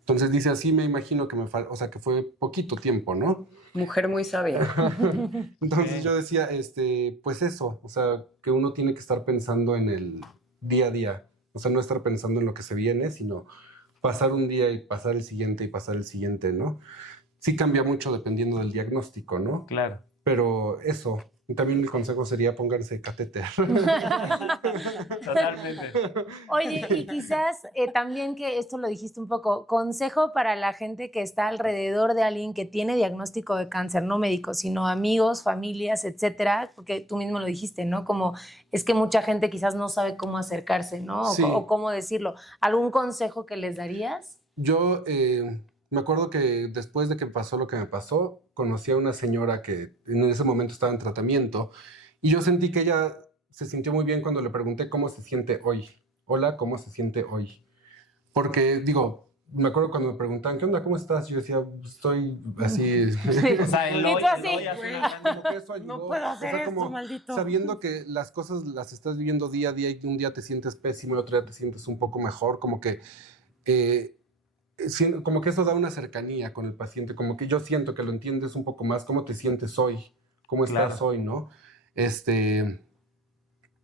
Entonces dice, así me imagino que o sea, que fue poquito tiempo, ¿no? Mujer muy sabia. Entonces Ok. yo decía, pues eso, o sea, que uno tiene que estar pensando en el día a día, o sea, no estar pensando en lo que se viene, sino pasar un día y pasar el siguiente y pasar el siguiente, ¿no? Sí cambia mucho dependiendo del diagnóstico, ¿no? Claro. Pero eso, también el consejo sería pónganse catéter. Totalmente. Oye, y quizás también que esto lo dijiste un poco, consejo para la gente que está alrededor de alguien que tiene diagnóstico de cáncer, no médico, sino amigos, familias, etcétera, porque tú mismo lo dijiste, ¿no? Como es que mucha gente quizás no sabe cómo acercarse, ¿no? Sí. O cómo decirlo. ¿Algún consejo que les darías? Yo me acuerdo que después de que pasó lo que me pasó, conocí a una señora que en ese momento estaba en tratamiento y yo sentí que ella se sintió muy bien cuando le pregunté cómo se siente hoy. Hola, ¿cómo se siente hoy? Porque, digo, me acuerdo cuando me preguntaban, ¿qué onda? ¿Cómo estás? Yo decía, estoy así... O sea, el Y hoy, tú así, el hoy hace una gran- Como que eso ayudó. No puedo hacer O sea, esto, como maldito. sabiendo que las cosas las estás viviendo día a día y un día te sientes pésimo y otro día te sientes un poco mejor, como que como que eso da una cercanía con el paciente, como que yo siento que lo entiendes un poco más, cómo te sientes hoy, cómo estás Claro. hoy, ¿no?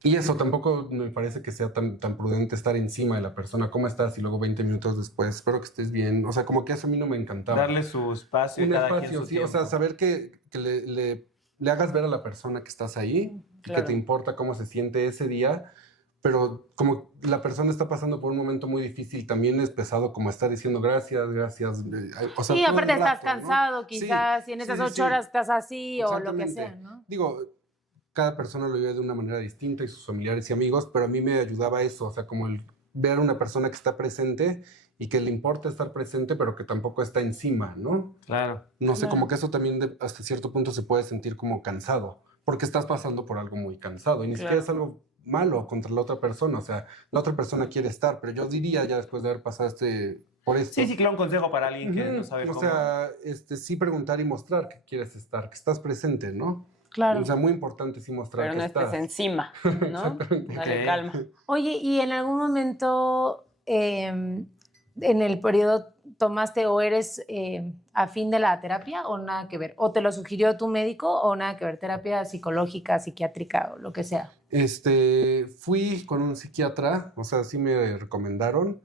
Y eso tampoco me parece que sea tan prudente estar encima de la persona, ¿cómo estás? Y luego 20 minutos después, espero que estés bien. O sea, como que eso a mí no me encantaba. Darle su espacio. Un cada quien espacio, su sí, o sea, tiempo. saber que le hagas ver a la persona que estás ahí, y Claro. que te importa cómo se siente ese día, pero como la persona está pasando por un momento muy difícil, también es pesado como estar diciendo gracias, gracias. O sea, Sí, todo el aparte estás rato, ¿no? cansado, Sí, quizás, y en esas sí, 8 sí. horas estás así o lo que Exactamente. sea, ¿no? Digo, cada persona lo vive de una manera distinta y sus familiares y amigos, pero a mí me ayudaba eso, o sea, como el ver a una persona que está presente y que le importa estar presente, pero que tampoco está encima, ¿no? Claro. No sé, Claro. como que eso también hasta cierto punto se puede sentir como cansado, porque estás pasando por algo muy cansado y ni siquiera es algo malo contra la otra persona, o sea, la otra persona quiere estar, pero yo diría ya después de haber pasado por esto. Sí, claro, un consejo para alguien que no sabe O cómo. sea, sí preguntar y mostrar que quieres estar, que estás presente, ¿no? Claro. O sea, muy importante sí mostrar Pero que no estás. estés encima, ¿no? Dale Ok. calma. Oye, y en algún momento en el periodo tomaste o eres afín de la terapia o nada que ver? ¿O te lo sugirió tu médico o nada que ver? Terapia psicológica, psiquiátrica o lo que sea. Fui con un psiquiatra, o sea, sí me recomendaron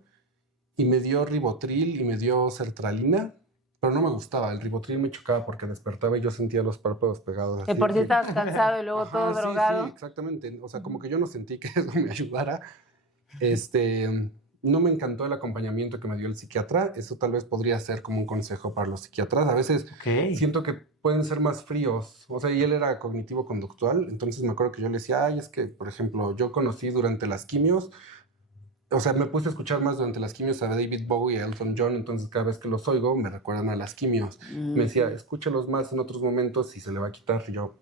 y me dio Ribotril y me dio sertralina, pero no me gustaba. El Ribotril me chocaba porque despertaba y yo sentía los párpados pegados. Que así. por si estabas cansado y luego todo Sí, drogado. sí, exactamente. O sea, como que yo no sentí que eso me ayudara. No me encantó el acompañamiento que me dio el psiquiatra. Eso tal vez podría ser como un consejo para los psiquiatras. A veces siento que pueden ser más fríos. O sea, y él era cognitivo-conductual. Entonces me acuerdo que yo le decía, ay, es que, por ejemplo, yo conocí durante las quimios. O sea, me puse a escuchar más durante las quimios a David Bowie y a Elton John. Entonces cada vez que los oigo me recuerdan a las quimios. Me decía, escúchalos más en otros momentos y se le va a quitar. Y yo...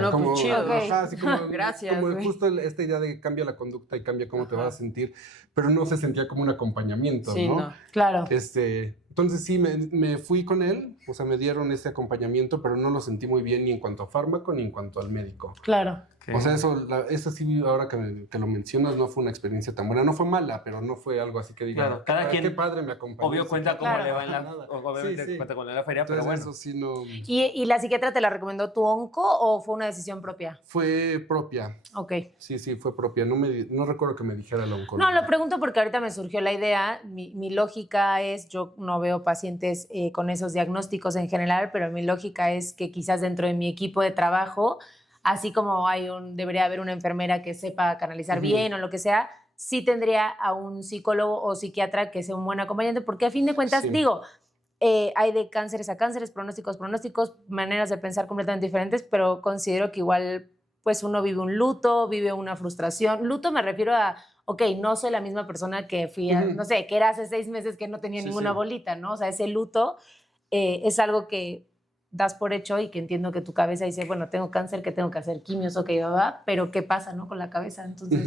no, como, pues chido. ajá, así como, Gracias, como güey. justo esta idea de que cambia la conducta y cambia cómo te vas a sentir, pero no se sentía como un acompañamiento, Sí, ¿no? no. Claro. Entonces sí, me fui con él, o sea, me dieron ese acompañamiento, pero no lo sentí muy bien ni en cuanto a fármaco ni en cuanto al médico. Claro. O sea, eso sí, ahora que lo mencionas, no fue una experiencia tan buena. No fue mala, pero no fue algo así que diga, Claro, cada quien qué padre me acompañó. Obvio Sí, cuenta cómo Claro. le va en la... Obviamente Sí, sí. cuenta con la feria, pero Entonces bueno. eso sí no... ¿Y la psiquiatra te la recomendó tu onco o fue una decisión propia? Fue propia. Ok. Sí, fue propia. No recuerdo que me dijera la oncóloga. No, lo pregunto porque ahorita me surgió la idea. Mi lógica es, yo no veo pacientes con esos diagnósticos en general, pero mi lógica es que quizás dentro de mi equipo de trabajo, así como debería haber una enfermera que sepa canalizar bien o lo que sea, sí tendría a un psicólogo o psiquiatra que sea un buen acompañante, porque a fin de cuentas, Sí. digo, hay de cánceres a cánceres, pronósticos, maneras de pensar completamente diferentes, pero considero que igual pues uno vive un luto, vive una frustración. Luto me refiero a, ok, no soy la misma persona que fui, no sé, que era hace 6 meses que no tenía ninguna bolita, ¿no? O sea, ese luto es algo que das por hecho y que entiendo que tu cabeza dice, bueno, tengo cáncer, que tengo que hacer quimios, ok, va, pero ¿qué pasa, no? Con la cabeza. Entonces,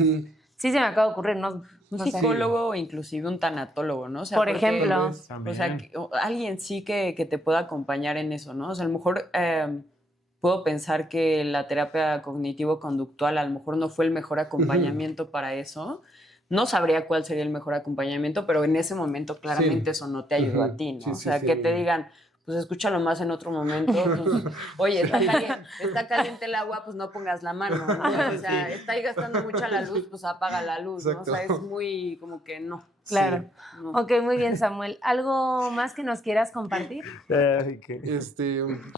sí se me acaba de ocurrir, ¿no? Un No sé. psicólogo o inclusive un tanatólogo, ¿no? O sea, Por porque, ejemplo. o sea, alguien sí que te pueda acompañar en eso, ¿no? O sea, a lo mejor puedo pensar que la terapia cognitivo-conductual a lo mejor no fue el mejor acompañamiento para eso. No sabría cuál sería el mejor acompañamiento, pero en ese momento claramente eso no te ayudó a ti, ¿no? Sí, o sea, sí, que sí. te digan, pues escúchalo más en otro momento. Pues, oye, está caliente el agua, pues no pongas la mano, ¿no? O sea, está ahí gastando mucha la luz, pues apaga la luz, ¿no? O sea, es muy como que no. Claro. No. Ok, muy bien, Samuel. ¿Algo más que nos quieras compartir?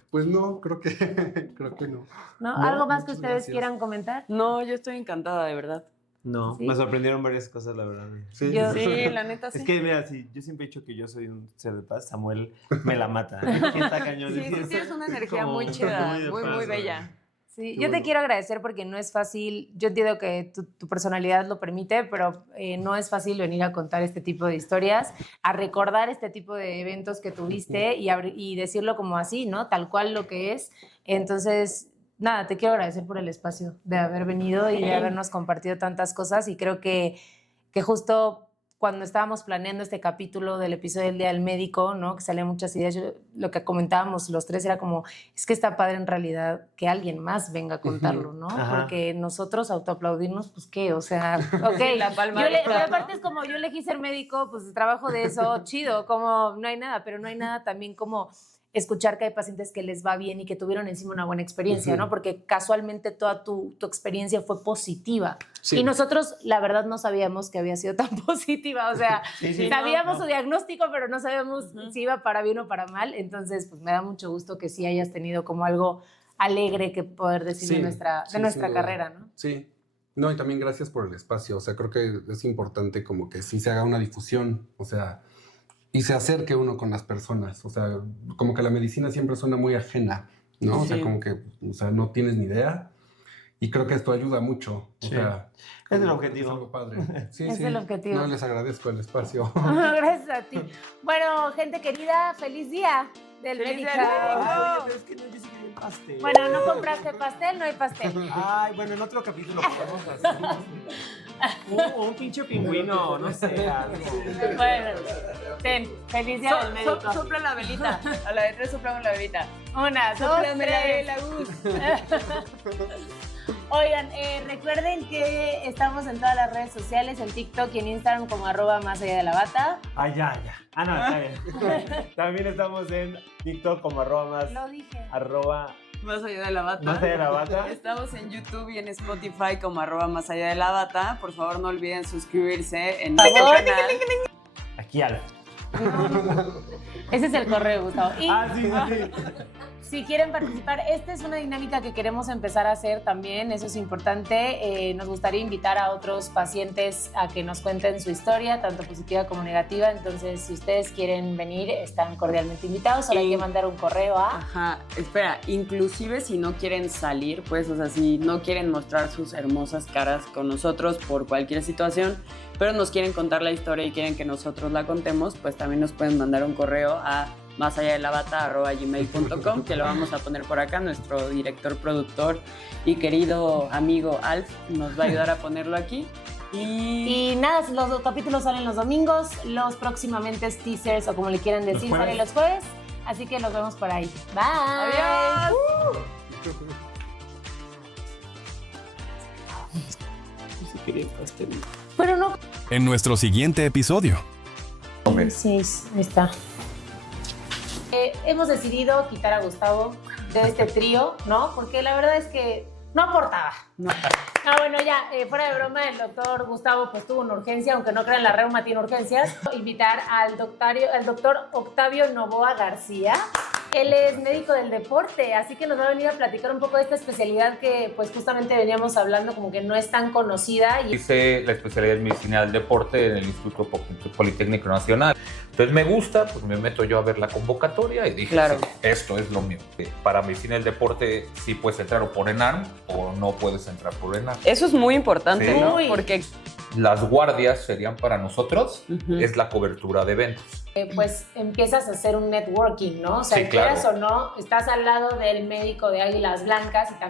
Pues no, creo que no. ¿No? No, ¿Algo más que muchas ustedes gracias. quieran comentar? No, yo estoy encantada, de verdad. No, ¿Sí? me sorprendieron varias cosas, la verdad. Sí. Yo- Sí, la neta sí. Es que, mira, si yo siempre he dicho que yo soy un ser de paz, Samuel me la mata. Está cañón. Sí, tienes una energía como muy chida, de muy, paz, muy güey. bella. Sí, Qué yo te bueno. quiero agradecer porque no es fácil, yo entiendo que tu personalidad lo permite, pero no es fácil venir a contar este tipo de historias, a recordar este tipo de eventos que tuviste y decirlo como así, ¿no? Tal cual lo que es. Entonces, nada, te quiero agradecer por el espacio de haber venido y de habernos compartido tantas cosas y creo que justo cuando estábamos planeando este capítulo del episodio del Día del Médico, ¿no? Que salían muchas ideas, lo que comentábamos los tres era como, es que está padre en realidad que alguien más venga a contarlo, ¿no? Ajá. Porque nosotros autoaplaudirnos, pues qué, o sea, ok. La palma de Pero ¿no? aparte es como, yo elegí ser médico, pues trabajo de eso, chido, como no hay nada, pero no hay nada también como escuchar que hay pacientes que les va bien y que tuvieron encima una buena experiencia, ¿no? Porque casualmente toda tu experiencia fue positiva. Sí. Y nosotros, la verdad, no sabíamos que había sido tan positiva. O sea, Sí, sabíamos no. su diagnóstico, pero no sabíamos si iba para bien o para mal. Entonces, pues me da mucho gusto que sí hayas tenido como algo alegre que poder decir Sí, de nuestra sí, sin duda. carrera, ¿no? Sí. No, y también gracias por el espacio. O sea, creo que es importante como que sí se haga una difusión, o sea, y se acerque uno con las personas. O sea, como que la medicina siempre suena muy ajena, ¿no? O sea, Sí. como que, o sea, no tienes ni idea. Y creo que esto ayuda mucho. O Sí. sea, Es el como- objetivo. Es algo padre. Sí, Es sí. el objetivo. No, les agradezco el espacio. Gracias a ti. Bueno, gente querida, feliz día del ¡Feliz médico. día del médico! Ay, pero es que no, yo sí quería el pastel. Bueno, no compraste pastel, no hay pastel. Ay, bueno, en otro capítulo podemos hacer un pinche pingüino, no sé, algo. Bueno, ten, feliz día del médico. Sopla la velita. A la de 3 soplamos la velita. Una, dos, Sóplame la tres. vela, Gus. Oigan, recuerden que estamos en todas las redes sociales, en TikTok y en Instagram como @más allá de la bata. Ah, ya. Ah, no, está bien. También estamos en TikTok como @más, Lo dije. Más allá de la bata. más allá de la bata. Estamos en YouTube y en Spotify como @más allá de la bata. Por favor, no olviden suscribirse en Por nuestro favor. canal. Aquí al. Ese es el correo, Gustavo. Y Sí. si quieren participar, esta es una dinámica que queremos empezar a hacer también, eso es importante. Nos gustaría invitar a otros pacientes a que nos cuenten su historia, tanto positiva como negativa. Entonces, si ustedes quieren venir, están cordialmente invitados. Solo hay que mandar un correo a... Ajá, espera, inclusive si no quieren salir, pues, o sea, si no quieren mostrar sus hermosas caras con nosotros por cualquier situación, pero nos quieren contar la historia y quieren que nosotros la contemos, pues también nos pueden mandar un correo a másalladelabata@gmail.com, que lo vamos a poner por acá. Nuestro director, productor y querido amigo Alf nos va a ayudar a ponerlo aquí. Y nada, los capítulos salen los domingos, los próximamente teasers o como le quieran decir, jueves. salen los jueves. Así que nos vemos por ahí. Bye. ¡Adiós! Pero no. En nuestro siguiente episodio. 6, ahí está. Hemos decidido quitar a Gustavo de este trío, ¿no? Porque la verdad es que no aportaba. No. Bueno, ya, fuera de broma, el doctor Gustavo pues tuvo una urgencia, aunque no crean, la reuma tiene urgencias. Invitar al doctor Octavio Novoa García. Él es médico del deporte, así que nos va a venir a platicar un poco de esta especialidad que pues justamente veníamos hablando, como que no es tan conocida. Hice la especialidad en medicina del deporte en el Instituto Politécnico Nacional. Entonces me gusta, pues me meto yo a ver la convocatoria y dije, Claro. sí, esto es lo mío. Para medicina del deporte sí puedes entrar o por ENARM o no puedes entrar por ENARM. Eso es muy importante, Sí. ¿no? Muy. Porque Las guardias serían para nosotros, Ujú. es la cobertura de eventos. Pues empiezas a hacer un networking, ¿no? O sea, Sí, claro. quieras o no, estás al lado del médico de Águilas Blancas y también